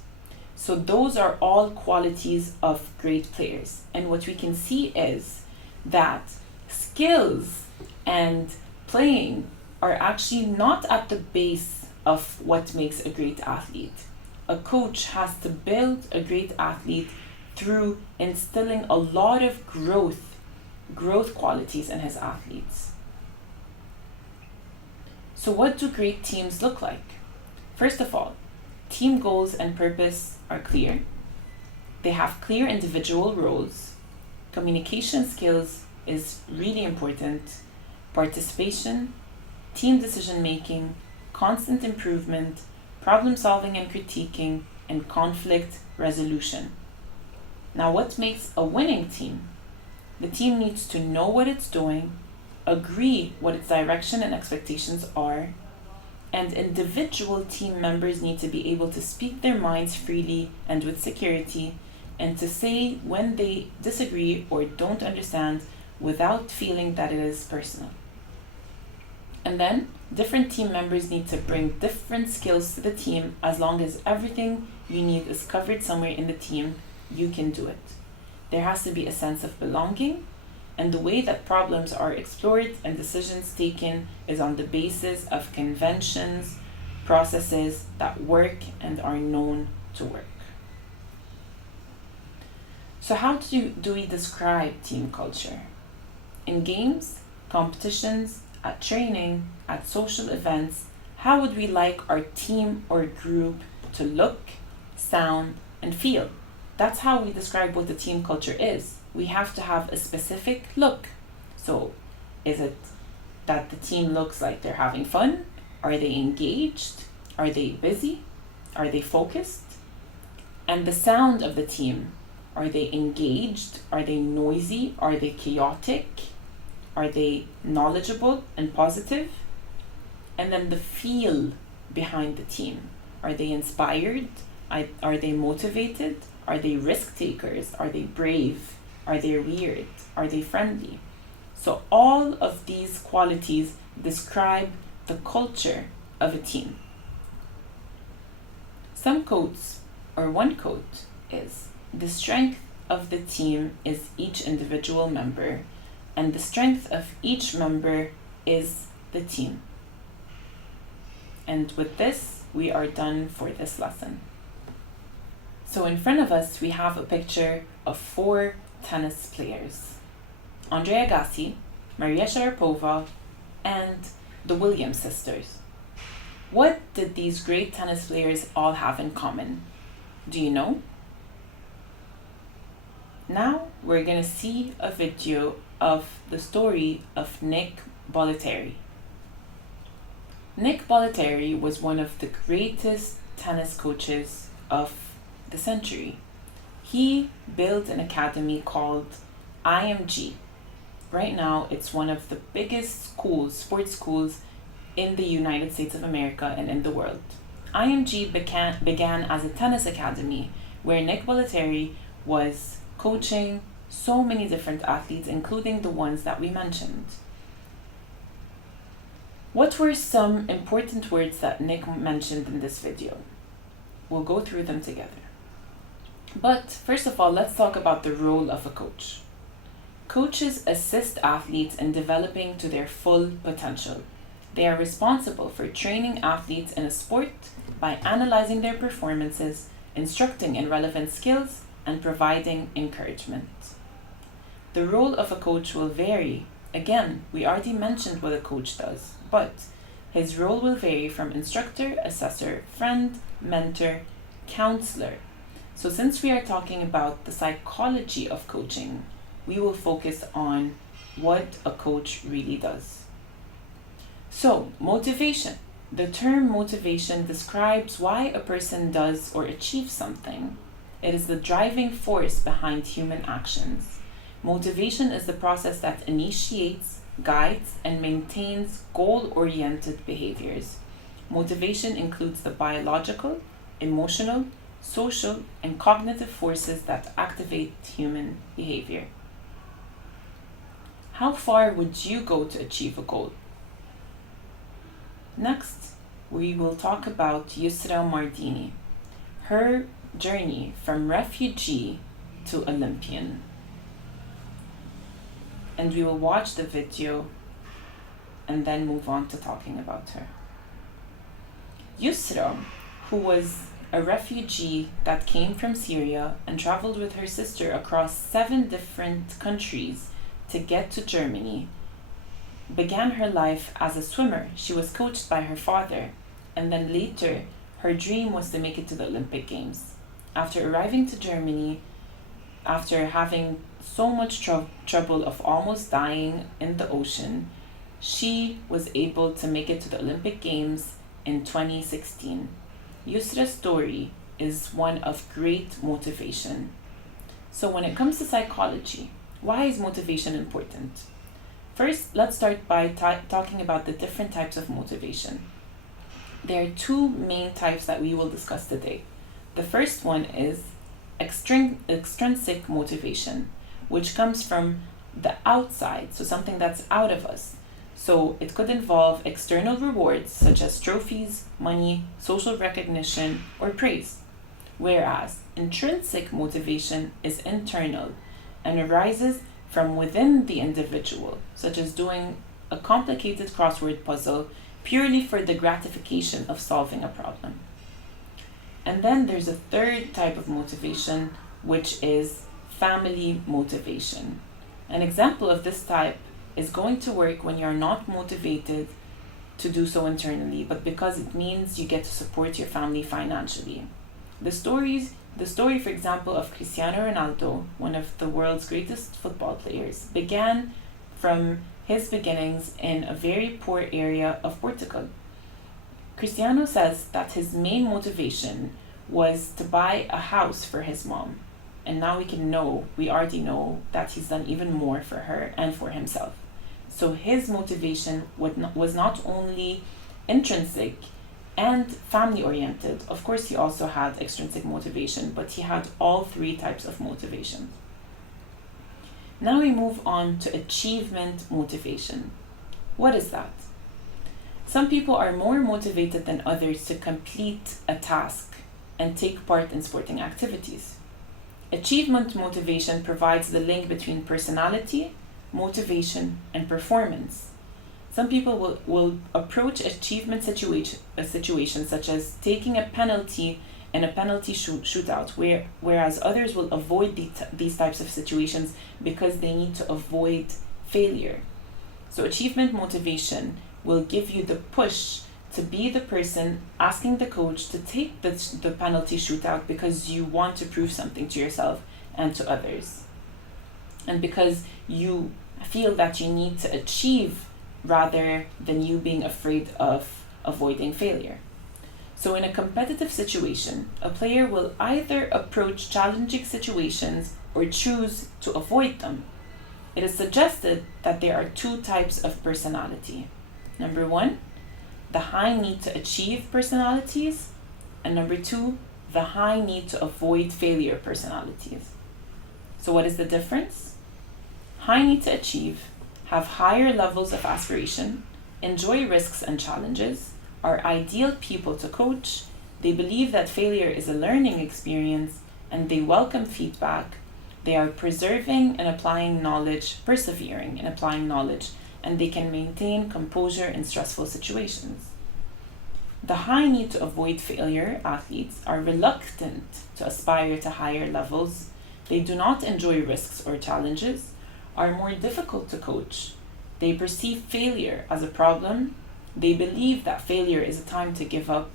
So those are all qualities of great players. And what we can see is that skills and playing are actually not at the base of what makes a great athlete. A coach has to build a great athlete through instilling a lot of growth qualities in his athletes. So what do great teams look like? First of all, team goals and purpose are clear. They have clear individual roles. Communication skills is really important. Participation, team decision making, constant improvement, problem solving and critiquing, and conflict resolution. Now, what makes a winning team? The team needs to know what it's doing, agree what its direction and expectations are, and individual team members need to be able to speak their minds freely and with security, and to say when they disagree or don't understand without feeling that it is personal. And then different team members need to bring different skills to the team. As long as everything you need is covered somewhere in the team, you can do it. There has to be a sense of belonging, and the way that problems are explored and decisions taken is on the basis of conventions, processes that work and are known to work. So how do we describe team culture? In games, competitions, at training, at social events, how would we like our team or group to look, sound, and feel? That's how we describe what the team culture is. We have to have a specific look. So is it that the team looks like they're having fun? Are they engaged? Are they busy? Are they focused? And the sound of the team, are they engaged? Are they noisy? Are they chaotic? Are they knowledgeable and positive? And then the feel behind the team. Are they inspired? Are they motivated? Are they risk takers? Are they brave? Are they weird? Are they friendly? So all of these qualities describe the culture of a team. Some quotes, or one quote is, "The strength of the team is each individual member, and the strength of each member is the team." And with this, we are done for this lesson. So in front of us, we have a picture of 4 tennis players: Andre Agassi, Maria Sharapova, and the Williams sisters. What did these great tennis players all have in common? Do you know? Now we're going to see a video of the story of Nick Bollettieri. Nick Bollettieri was one of the greatest tennis coaches of the century. He built an academy called IMG. Right now, it's one of the biggest schools, sports schools in the United States of America and in the world. IMG began as a tennis academy where Nick Bollettieri was coaching so many different athletes, including the ones that we mentioned. What were some important words that Nick mentioned in this video? We'll go through them together. But first of all, let's talk about the role of a coach. Coaches assist athletes in developing to their full potential. They are responsible for training athletes in a sport by analyzing their performances, instructing in relevant skills, and providing encouragement. The role of a coach will vary. Again, we already mentioned what a coach does, but his role will vary from instructor, assessor, friend, mentor, counselor. So since we are talking about the psychology of coaching, we will focus on what a coach really does. So, motivation. The term motivation describes why a person does or achieves something. It is the driving force behind human actions. Motivation is the process that initiates, guides, and maintains goal-oriented behaviors. Motivation includes the biological, emotional, social, and cognitive forces that activate human behavior. How far would you go to achieve a goal? Next, we will talk about Yusra Mardini, her journey from refugee to Olympian. And we will watch the video and then move on to talking about her. Yusra, who was a refugee that came from Syria and traveled with her sister across 7 different countries to get to Germany, began her life as a swimmer. She was coached by her father, and then later her dream was to make it to the Olympic Games. After arriving to Germany, after having so much trouble of almost dying in the ocean, she was able to make it to the Olympic Games in 2016. Yusra's story is one of great motivation. So when it comes to psychology, why is motivation important? First, let's start by talking about the different types of motivation. There are 2 main types that we will discuss today. The first one is extrinsic motivation, which comes from the outside, so something that's out of us. So it could involve external rewards such as trophies, money, social recognition, or praise. Whereas intrinsic motivation is internal and arises from within the individual, such as doing a complicated crossword puzzle purely for the gratification of solving a problem. And then there's a third type of motivation, which is family motivation. An example of this type is going to work when you're not motivated to do so internally, but because it means you get to support your family financially. The story, for example, of Cristiano Ronaldo, one of the world's greatest football players, began from his beginnings in a very poor area of Portugal. Cristiano says that his main motivation was to buy a house for his mom. And now we already know that he's done even more for her and for himself. So his motivation was not only intrinsic and family oriented. Of course, he also had extrinsic motivation, but he had all 3 types of motivation. Now we move on to achievement motivation. What is that? Some people are more motivated than others to complete a task and take part in sporting activities. Achievement motivation provides the link between personality, motivation, and performance. Some people will approach achievement situations such as taking a penalty in a penalty shootout, whereas others will avoid these types of situations because they need to avoid failure. So achievement motivation will give you the push to be the person asking the coach to take the penalty shootout because you want to prove something to yourself and to others. And because you feel that you need to achieve rather than you being afraid of avoiding failure. So in a competitive situation, a player will either approach challenging situations or choose to avoid them. It is suggested that there are 2 types of personality. Number 1, the high need to achieve personalities, and number 2, the high need to avoid failure personalities. So what is the difference? High need to achieve have higher levels of aspiration, enjoy risks and challenges, are ideal people to coach, they believe that failure is a learning experience, and they welcome feedback. They are persevering in applying knowledge, and they can maintain composure in stressful situations. The high need to avoid failure athletes are reluctant to aspire to higher levels. They do not enjoy risks or challenges, are more difficult to coach. They perceive failure as a problem. They believe that failure is a time to give up,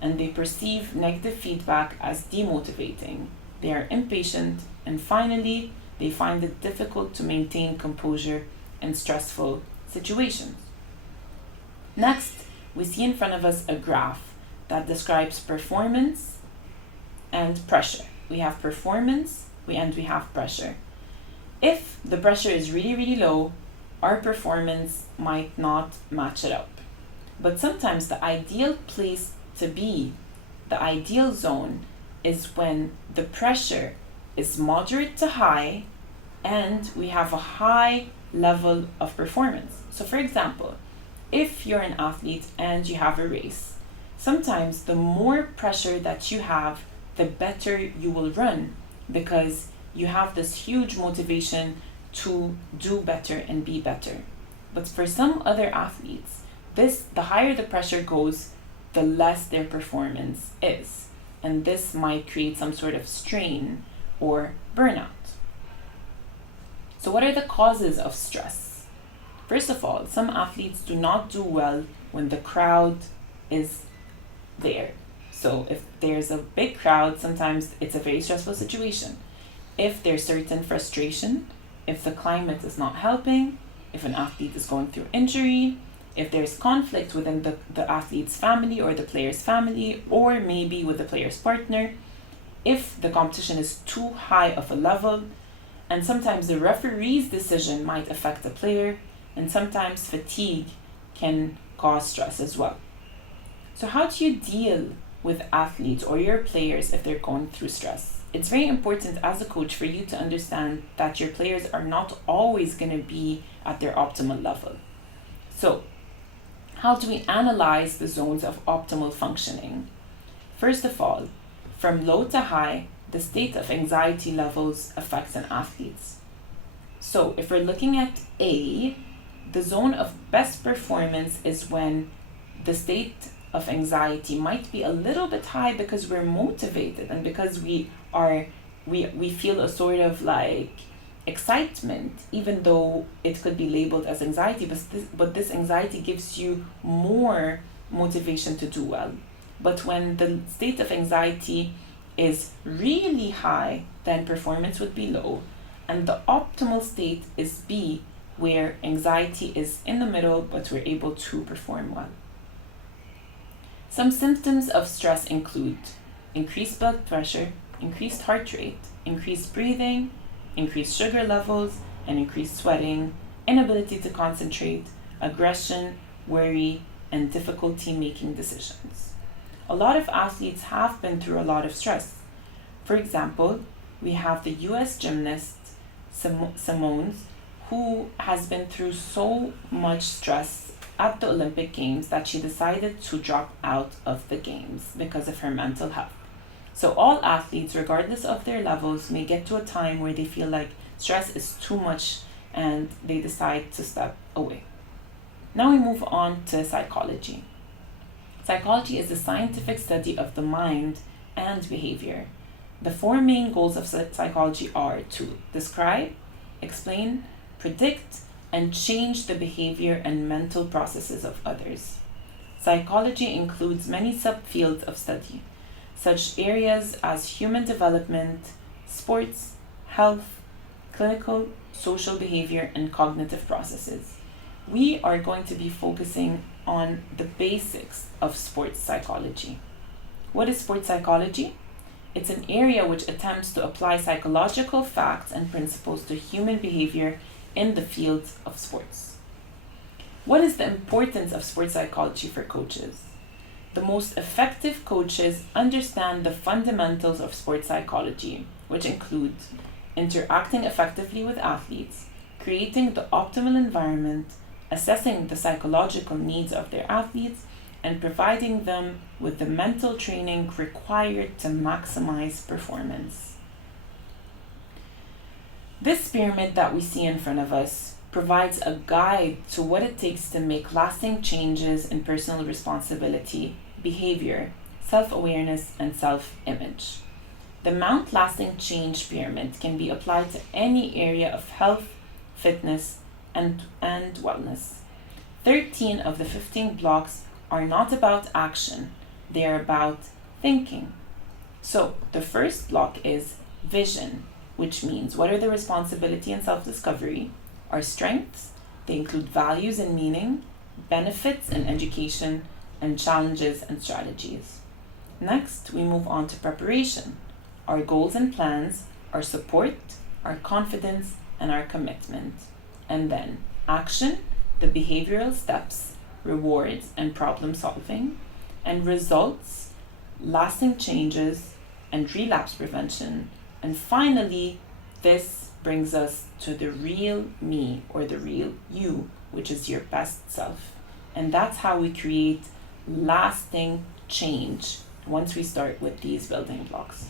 and they perceive negative feedback as demotivating. They are impatient, and finally, they find it difficult to maintain composure in stressful situations. Next, we see in front of us a graph that describes performance and pressure. We have performance and we have pressure. If the pressure is really, really low, our performance might not match it up. But sometimes the ideal place to be, the ideal zone, is when the pressure is moderate to high and we have a high level of performance. So for example, if you're an athlete and you have a race, sometimes the more pressure that you have, the better you will run, because you have this huge motivation to do better and be better. But for some other athletes, the higher the pressure goes, the less their performance is. And this might create some sort of strain or burnout. So what are the causes of stress? First of all, some athletes do not do well when the crowd is there. So if there's a big crowd, sometimes it's a very stressful situation. If there's certain frustration, if the climate is not helping, if an athlete is going through injury, if there's conflict within the athlete's family or the player's family, or maybe with the player's partner, if the competition is too high of a level, and sometimes the referee's decision might affect the player, and sometimes fatigue can cause stress as well. So how do you deal with athletes or your players if they're going through stress? It's very important as a coach for you to understand that your players are not always going to be at their optimal level. So how do we analyze the zones of optimal functioning? First of all, from low to high, the state of anxiety levels affects an athlete. So if we're looking at A, the zone of best performance is when the state of anxiety might be a little bit high because we're motivated and because we feel a sort of like excitement, even though it could be labeled as anxiety, but this anxiety gives you more motivation to do well. But when the state of anxiety is really high, then performance would be low. And the optimal state is B, where anxiety is in the middle, but we're able to perform well. Some symptoms of stress include increased blood pressure, increased heart rate, increased breathing, increased sugar levels, and increased sweating, inability to concentrate, aggression, worry, and difficulty making decisions. A lot of athletes have been through a lot of stress. For example, we have the US gymnast Simone, who has been through so much stress at the Olympic Games that she decided to drop out of the games because of her mental health. So all athletes, regardless of their levels, may get to a time where they feel like stress is too much and they decide to step away. Now we move on to psychology. Psychology is the scientific study of the mind and behavior. The four main goals of psychology are to describe, explain, predict, and change the behavior and mental processes of others. Psychology includes many subfields of study, such areas as human development, sports, health, clinical, social behavior, and cognitive processes. We are going to be focusing on the basics of sports psychology. What is sports psychology? It's an area which attempts to apply psychological facts and principles to human behavior in the field of sports. What is the importance of sports psychology for coaches? The most effective coaches understand the fundamentals of sports psychology, which include interacting effectively with athletes, creating the optimal environment, assessing the psychological needs of their athletes, and providing them with the mental training required to maximize performance. This pyramid that we see in front of us provides a guide to what it takes to make lasting changes in personal responsibility, behavior, self-awareness, and self-image. The Mount Lasting Change Pyramid can be applied to any area of health, fitness, and wellness. 13 of the 15 blocks are not about action, they are about thinking. So the first block is vision, which means what are the responsibility and self-discovery, our strengths, they include values and meaning, benefits and education, and challenges and strategies. Next, we move on to preparation, our goals and plans, our support, our confidence, and our commitment. And then action, the behavioral steps, rewards, and problem solving. And results, lasting changes, and relapse prevention. And finally, this brings us to the real me, or the real you, which is your best self. And that's how we create lasting change once we start with these building blocks.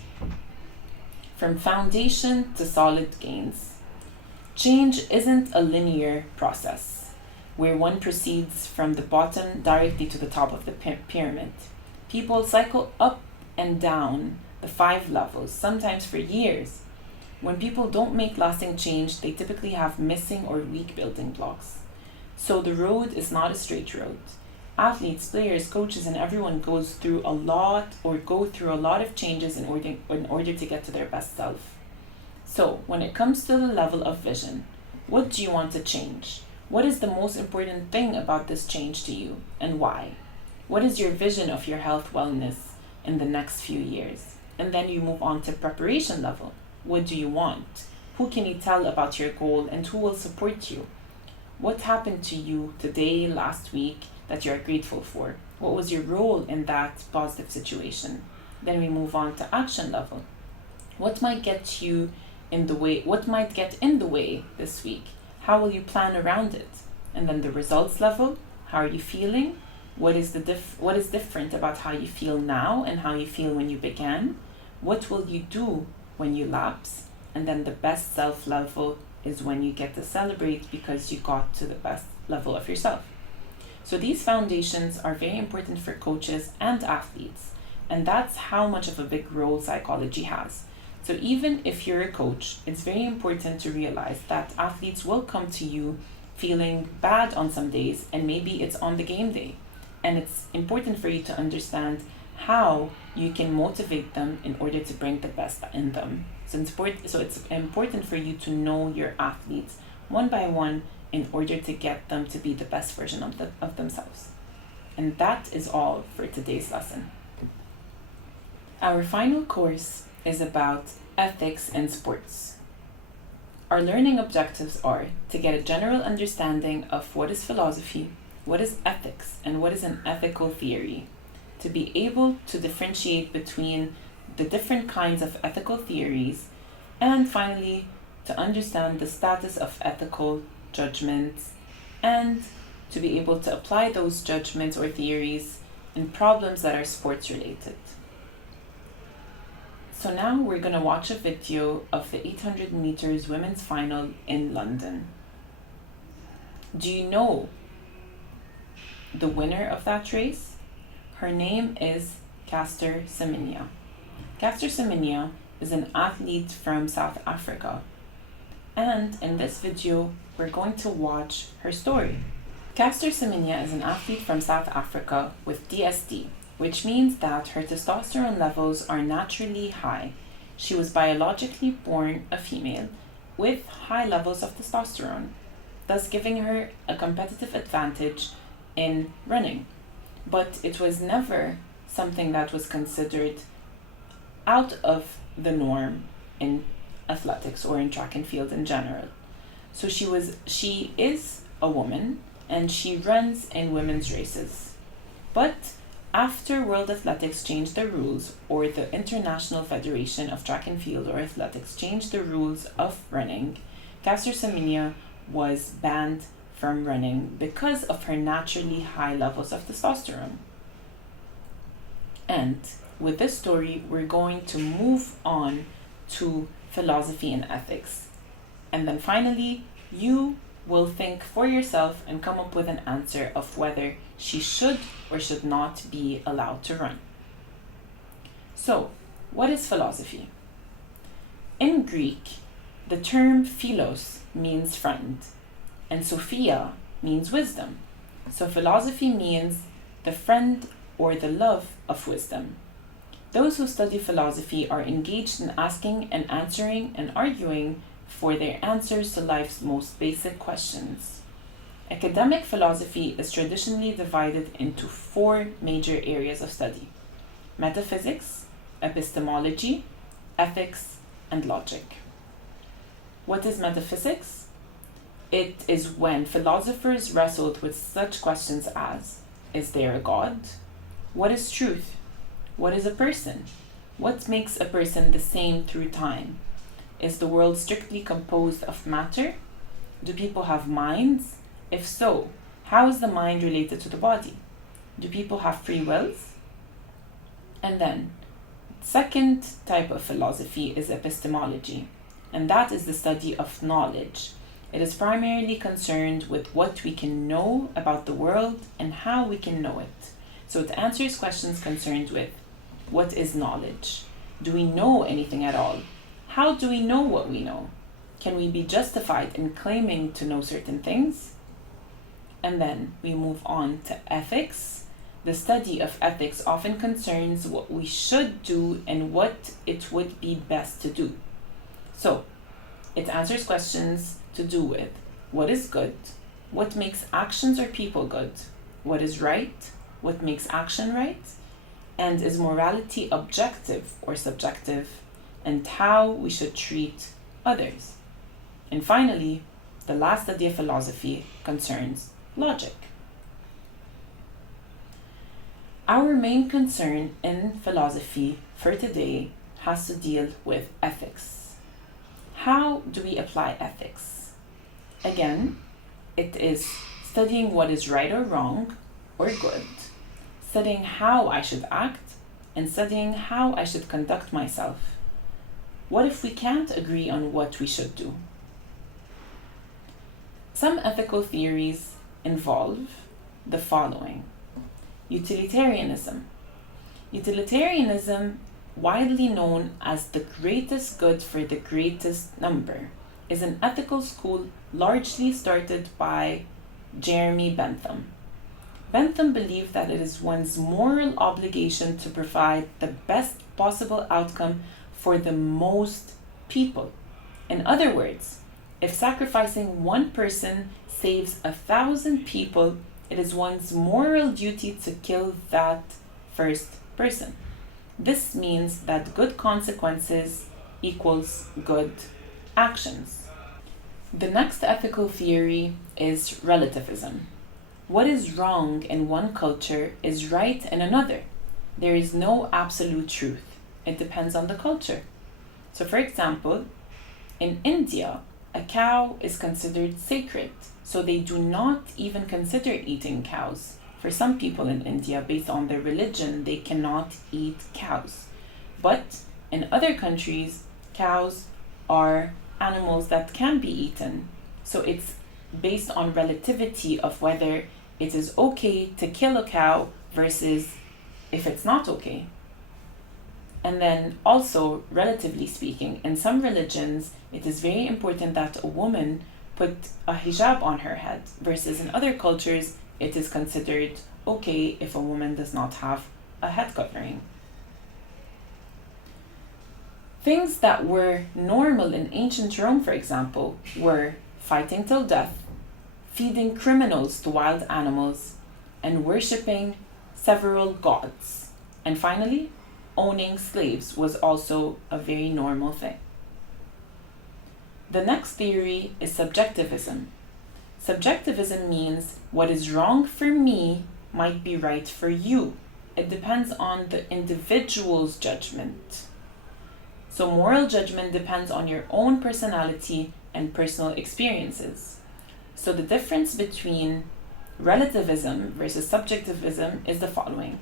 From foundation to solid gains. Change isn't a linear process where one proceeds from the bottom directly to the top of the pyramid. People cycle up and down the 5 levels, sometimes for years. When people don't make lasting change, they typically have missing or weak building blocks. So the road is not a straight road. Athletes, players, coaches, and everyone go through a lot of changes in order to get to their best self. So when it comes to the level of vision, what do you want to change? What is the most important thing about this change to you, and why? What is your vision of your health wellness in the next few years? And then you move on to preparation level. What do you want? Who can you tell about your goal, and who will support you? What happened to you today, last week, that you're grateful for? What was your role in that positive situation? Then we move on to action level. What might get in the way this week? How will you plan around it? And then the results level. How are you feeling? What is different about how you feel now and how you feel when you began? What will you do when you lapse? And then the best self level is when you get to celebrate because you got to the best level of yourself. So these foundations are very important for coaches and athletes, and that's how much of a big role psychology has. So even if you're a coach, it's very important to realize that athletes will come to you feeling bad on some days, and maybe it's on the game day. And it's important for you to understand how you can motivate them in order to bring the best in them. So it's important for you to know your athletes one by one in order to get them to be the best version of themselves. And that is all for today's lesson. Our final course is about ethics in sports. Our learning objectives are to get a general understanding of what is philosophy, what is ethics, and what is an ethical theory, to be able to differentiate between the different kinds of ethical theories, and finally, to understand the status of ethical judgments, and to be able to apply those judgments or theories in problems that are sports related. So now we're going to watch a video of the 800 meters women's final in London. Do you know the winner of that race? Her name is Caster Semenya. Caster Semenya is an athlete from South Africa. And in this video, we're going to watch her story. Caster Semenya is an athlete from South Africa with DSD, which means that her testosterone levels are naturally high. She was biologically born a female with high levels of testosterone, thus giving her a competitive advantage in running. But it was never something that was considered out of the norm in athletics or in track and field in general. So she is a woman and she runs in women's races. But after World Athletics changed the rules, or the International Federation of Track and Field or Athletics changed the rules of running, Caster Semenya was banned from running because of her naturally high levels of testosterone. And with this story, we're going to move on to philosophy and ethics. And then finally, you will think for yourself and come up with an answer of whether she should or should not be allowed to run. So, what is philosophy? In Greek, the term philos means friend, and Sophia means wisdom. So philosophy means the friend or the love of wisdom. Those who study philosophy are engaged in asking and answering and arguing for their answers to life's most basic questions. Academic philosophy is traditionally divided into 4 major areas of study: metaphysics, epistemology, ethics, and logic. What is metaphysics? It is when philosophers wrestled with such questions as, is there a God? What is truth? What is a person? What makes a person the same through time? Is the world strictly composed of matter? Do people have minds? If so, how is the mind related to the body? Do people have free wills? And then, second type of philosophy is epistemology, and that is the study of knowledge. It is primarily concerned with what we can know about the world and how we can know it. So it answers questions concerned with what is knowledge? Do we know anything at all? How do we know what we know? Can we be justified in claiming to know certain things? And then we move on to ethics. The study of ethics often concerns what we should do and what it would be best to do. So it answers questions to do with what is good, what makes actions or people good, what is right, what makes action right, and is morality objective or subjective, and how we should treat others. And finally, the last study of philosophy concerns logic. Our main concern in philosophy for today has to deal with ethics. How do we apply ethics? Again, it is studying what is right or wrong or good, studying how I should act, and studying how I should conduct myself. What if we can't agree on what we should do? Some ethical theories involve the following. Utilitarianism. Utilitarianism, widely known as the greatest good for the greatest number, is an ethical school largely started by Jeremy Bentham. Bentham believed that it is one's moral obligation to provide the best possible outcome for the most people. In other words, if sacrificing one person saves 1,000 people, it is one's moral duty to kill that first person. This means that good consequences equals good actions. The next ethical theory is relativism. What is wrong in one culture is right in another. There is no absolute truth. It depends on the culture. So for example, in India, a cow is considered sacred, so they do not even consider eating cows. For some people in India, based on their religion, they cannot eat cows. But in other countries, cows are animals that can be eaten. So it's based on relativity of whether it is okay to kill a cow versus if it's not okay. And then also, relatively speaking, in some religions, it is very important that a woman put a hijab on her head, versus in other cultures, it is considered okay if a woman does not have a head covering. Things that were normal in ancient Rome, for example, were fighting till death, feeding criminals to wild animals, and worshipping several gods. And finally, owning slaves was also a very normal thing. The next theory is subjectivism. Subjectivism means what is wrong for me might be right for you. It depends on the individual's judgment. So moral judgment depends on your own personality and personal experiences. So the difference between relativism versus subjectivism is the following.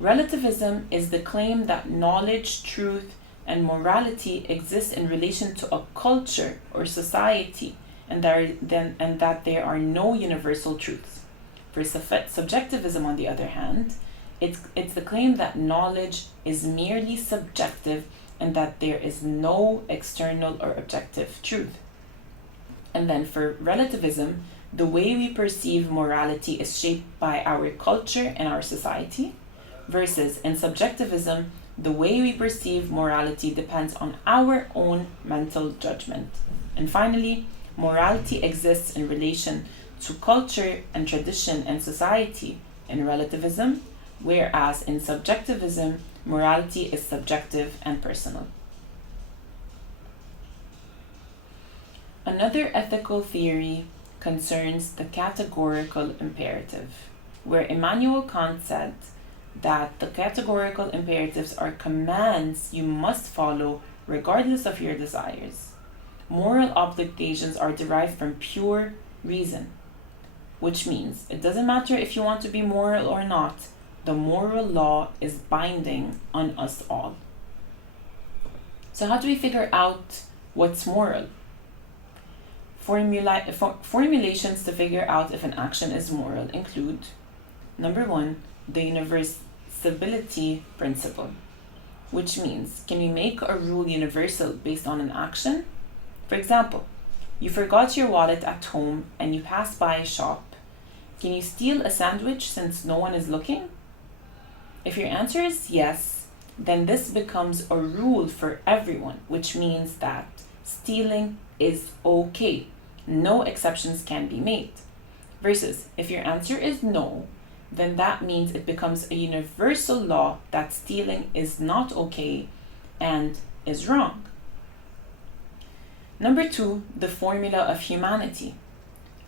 Relativism is the claim that knowledge, truth, and morality exist in relation to a culture or society, and that there are no universal truths. For subjectivism, on the other hand, it's the claim that knowledge is merely subjective and that there is no external or objective truth. And then for relativism, the way we perceive morality is shaped by our culture and our society, versus in subjectivism, the way we perceive morality depends on our own mental judgment. And finally, morality exists in relation to culture and tradition and society in relativism, whereas in subjectivism, morality is subjective and personal. Another ethical theory concerns the categorical imperative, where Immanuel Kant said that the categorical imperatives are commands you must follow regardless of your desires. Moral obligations are derived from pure reason, which means it doesn't matter if you want to be moral or not, the moral law is binding on us all. So how do we figure out what's moral? Formulations to figure out if an action is moral include: number one, the universality principle, which means, can you make a rule universal based on an action? For example, you forgot your wallet at home and you pass by a shop. Can you steal a sandwich since no one is looking? If your answer is yes, then this becomes a rule for everyone, which means that stealing is okay. No exceptions can be made. Versus, if your answer is no, then that means it becomes a universal law that stealing is not okay and is wrong. Number two, the formula of humanity.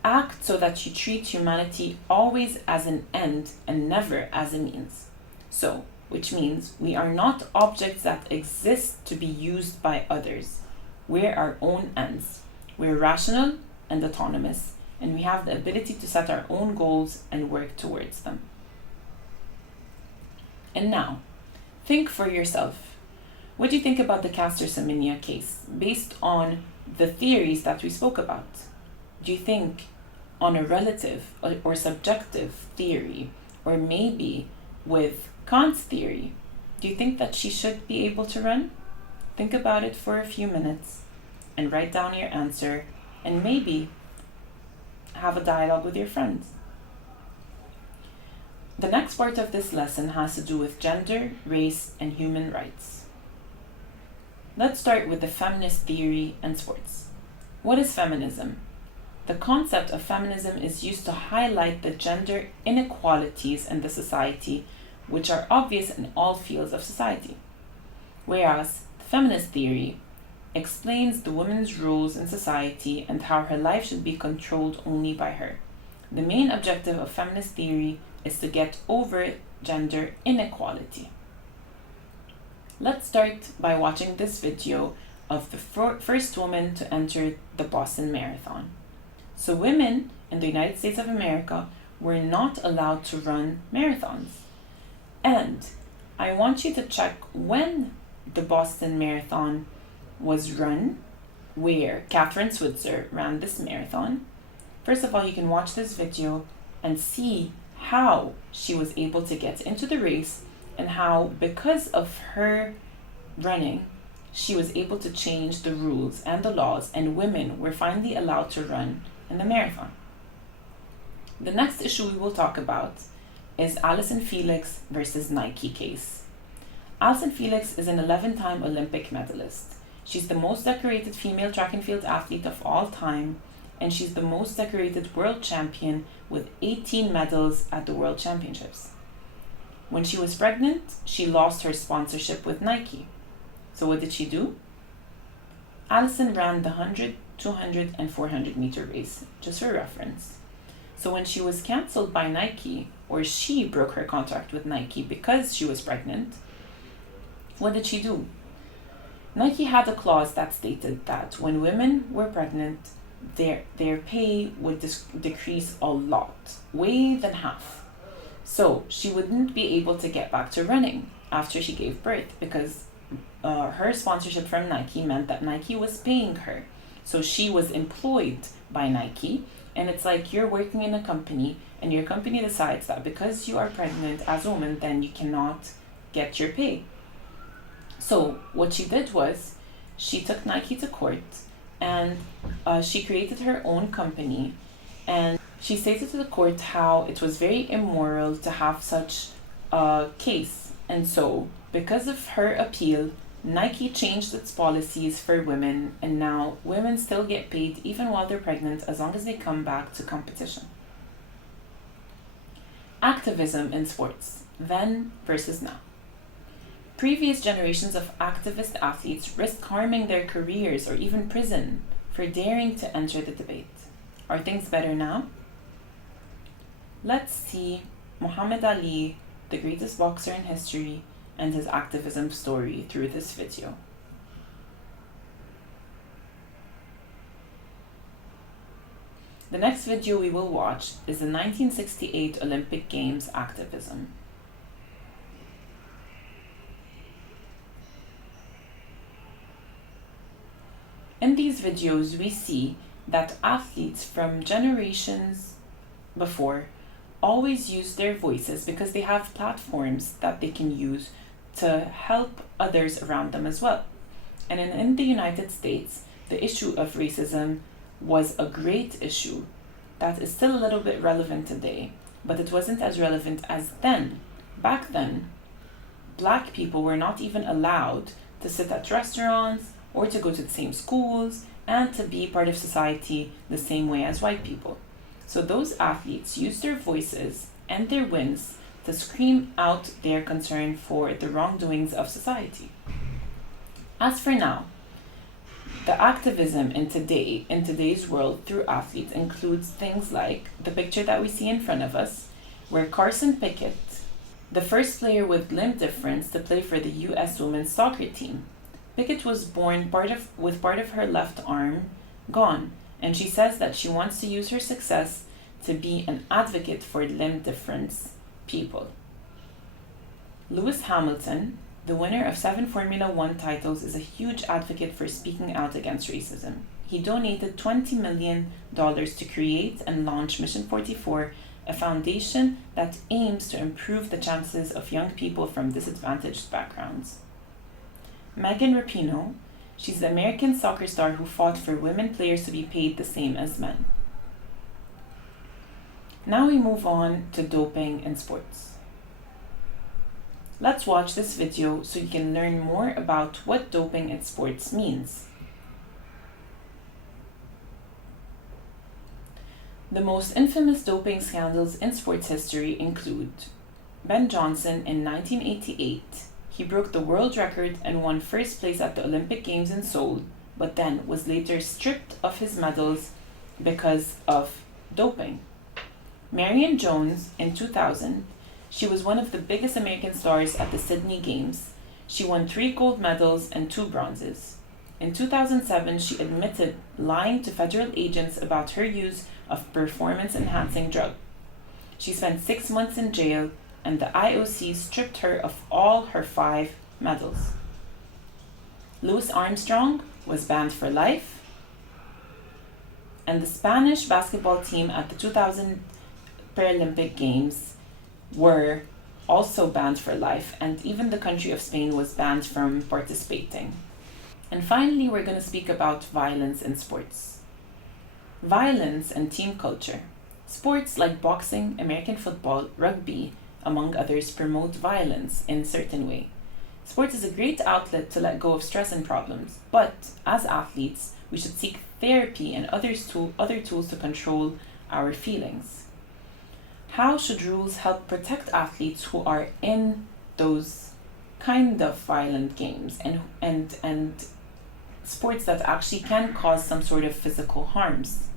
Act so that you treat humanity always as an end and never as a means. So, which means we are not objects that exist to be used by others. We're our own ends. We're rational and autonomous, and we have the ability to set our own goals and work towards them. And now, think for yourself. What do you think about the Castor Semenya case based on the theories that we spoke about? Do you think on a relative or subjective theory, or maybe with Kant's theory, do you think that she should be able to run? Think about it for a few minutes and write down your answer, and maybe have a dialogue with your friends. The next part of this lesson has to do with gender, race, and human rights. Let's start with the feminist theory and sports. What is feminism? The concept of feminism is used to highlight the gender inequalities in the society, which are obvious in all fields of society. Whereas the feminist theory explains the woman's roles in society and how her life should be controlled only by her. The main objective of feminist theory is to get over gender inequality. Let's start by watching this video of the first woman to enter the Boston Marathon. So women in the United States of America were not allowed to run marathons. And I want you to check when the Boston Marathon was run, where Catherine Switzer ran this marathon. First of all, you can watch this video and see how she was able to get into the race and how, because of her running, she was able to change the rules and the laws, and women were finally allowed to run in the marathon. The next issue we will talk about is Allyson Felix versus Nike case. Allyson Felix is an 11-time Olympic medalist. She's the most decorated female track and field athlete of all time, and she's the most decorated world champion with 18 medals at the World Championships. When she was pregnant, she lost her sponsorship with Nike. So what did she do? Allyson ran the 100, 200, and 400 meter race, just for reference. So when she was cancelled by Nike, or she broke her contract with Nike because she was pregnant, what did she do? Nike had a clause that stated that when women were pregnant, their pay would decrease a lot, way than half. So she wouldn't be able to get back to running after she gave birth, because her sponsorship from Nike meant that Nike was paying her. So she was employed by Nike, and it's like you're working in a company and your company decides that because you are pregnant as a woman, then you cannot get your pay. So what she did was she took Nike to court, and she created her own company, and she stated to the court how it was very immoral to have such a case. And so because of her appeal, Nike changed its policies for women, and now women still get paid even while they're pregnant as long as they come back to competition. Activism in sports, then versus now. Previous generations of activist athletes risked harming their careers or even prison for daring to enter the debate. Are things better now? Let's see Muhammad Ali, the greatest boxer in history, and his activism story through this video. The next video we will watch is the 1968 Olympic Games activism. In these videos, we see that athletes from generations before always use their voices because they have platforms that they can use to help others around them as well. And in the United States, the issue of racism was a great issue that is still a little bit relevant today, but it wasn't as relevant as then. Back then, Black people were not even allowed to sit at restaurants or to go to the same schools and to be part of society the same way as white people. So those athletes used their voices and their wins to scream out their concern for the wrongdoings of society. As for now, the activism in today's world through athletes includes things like the picture that we see in front of us, where Carson Pickett, the first player with limb difference to play for the U.S. women's soccer team. Pickett was born with part of her left arm gone, and she says that she wants to use her success to be an advocate for limb difference people. Lewis Hamilton, the winner of 7 Formula One titles, is a huge advocate for speaking out against racism. He donated $20 million to create and launch Mission 44, a foundation that aims to improve the chances of young people from disadvantaged backgrounds. Megan Rapinoe, she's the American soccer star who fought for women players to be paid the same as men. Now we move on to doping in sports. Let's watch this video so you can learn more about what doping in sports means. The most infamous doping scandals in sports history include Ben Johnson in 1988. He broke the world record and won first place at the Olympic Games in Seoul, but then was later stripped of his medals because of doping. Marion Jones in 2000, she was one of the biggest American stars at the Sydney Games. She won 3 gold medals and 2 bronzes. In 2007, she admitted lying to federal agents about her use of performance-enhancing drug. She spent 6 months in jail, and the IOC stripped her of all her 5 medals. Louis Armstrong was banned for life, and the Spanish basketball team at the 2000 Paralympic Games were also banned for life, and even the country of Spain was banned from participating. And finally, we're going to speak about violence in sports. Violence and team culture. Sports like boxing, American football, rugby, among others, promote violence in a certain way. Sports is a great outlet to let go of stress and problems, but as athletes, we should seek therapy and other tools to control our feelings. How should rules help protect athletes who are in those kind of violent games and sports that actually can cause some sort of physical harms?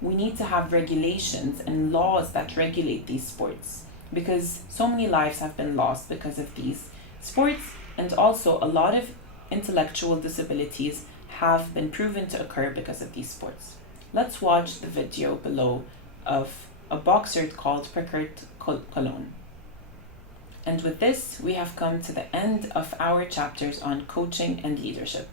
We need to have regulations and laws that regulate these sports, because so many lives have been lost because of these sports, and also a lot of intellectual disabilities have been proven to occur because of these sports. Let's watch the video below of a boxer called Prickert Cologne. And with this, we have come to the end of our chapters on coaching and leadership.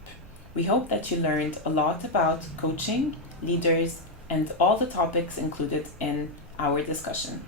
We hope that you learned a lot about coaching, leaders, and all the topics included in our discussion.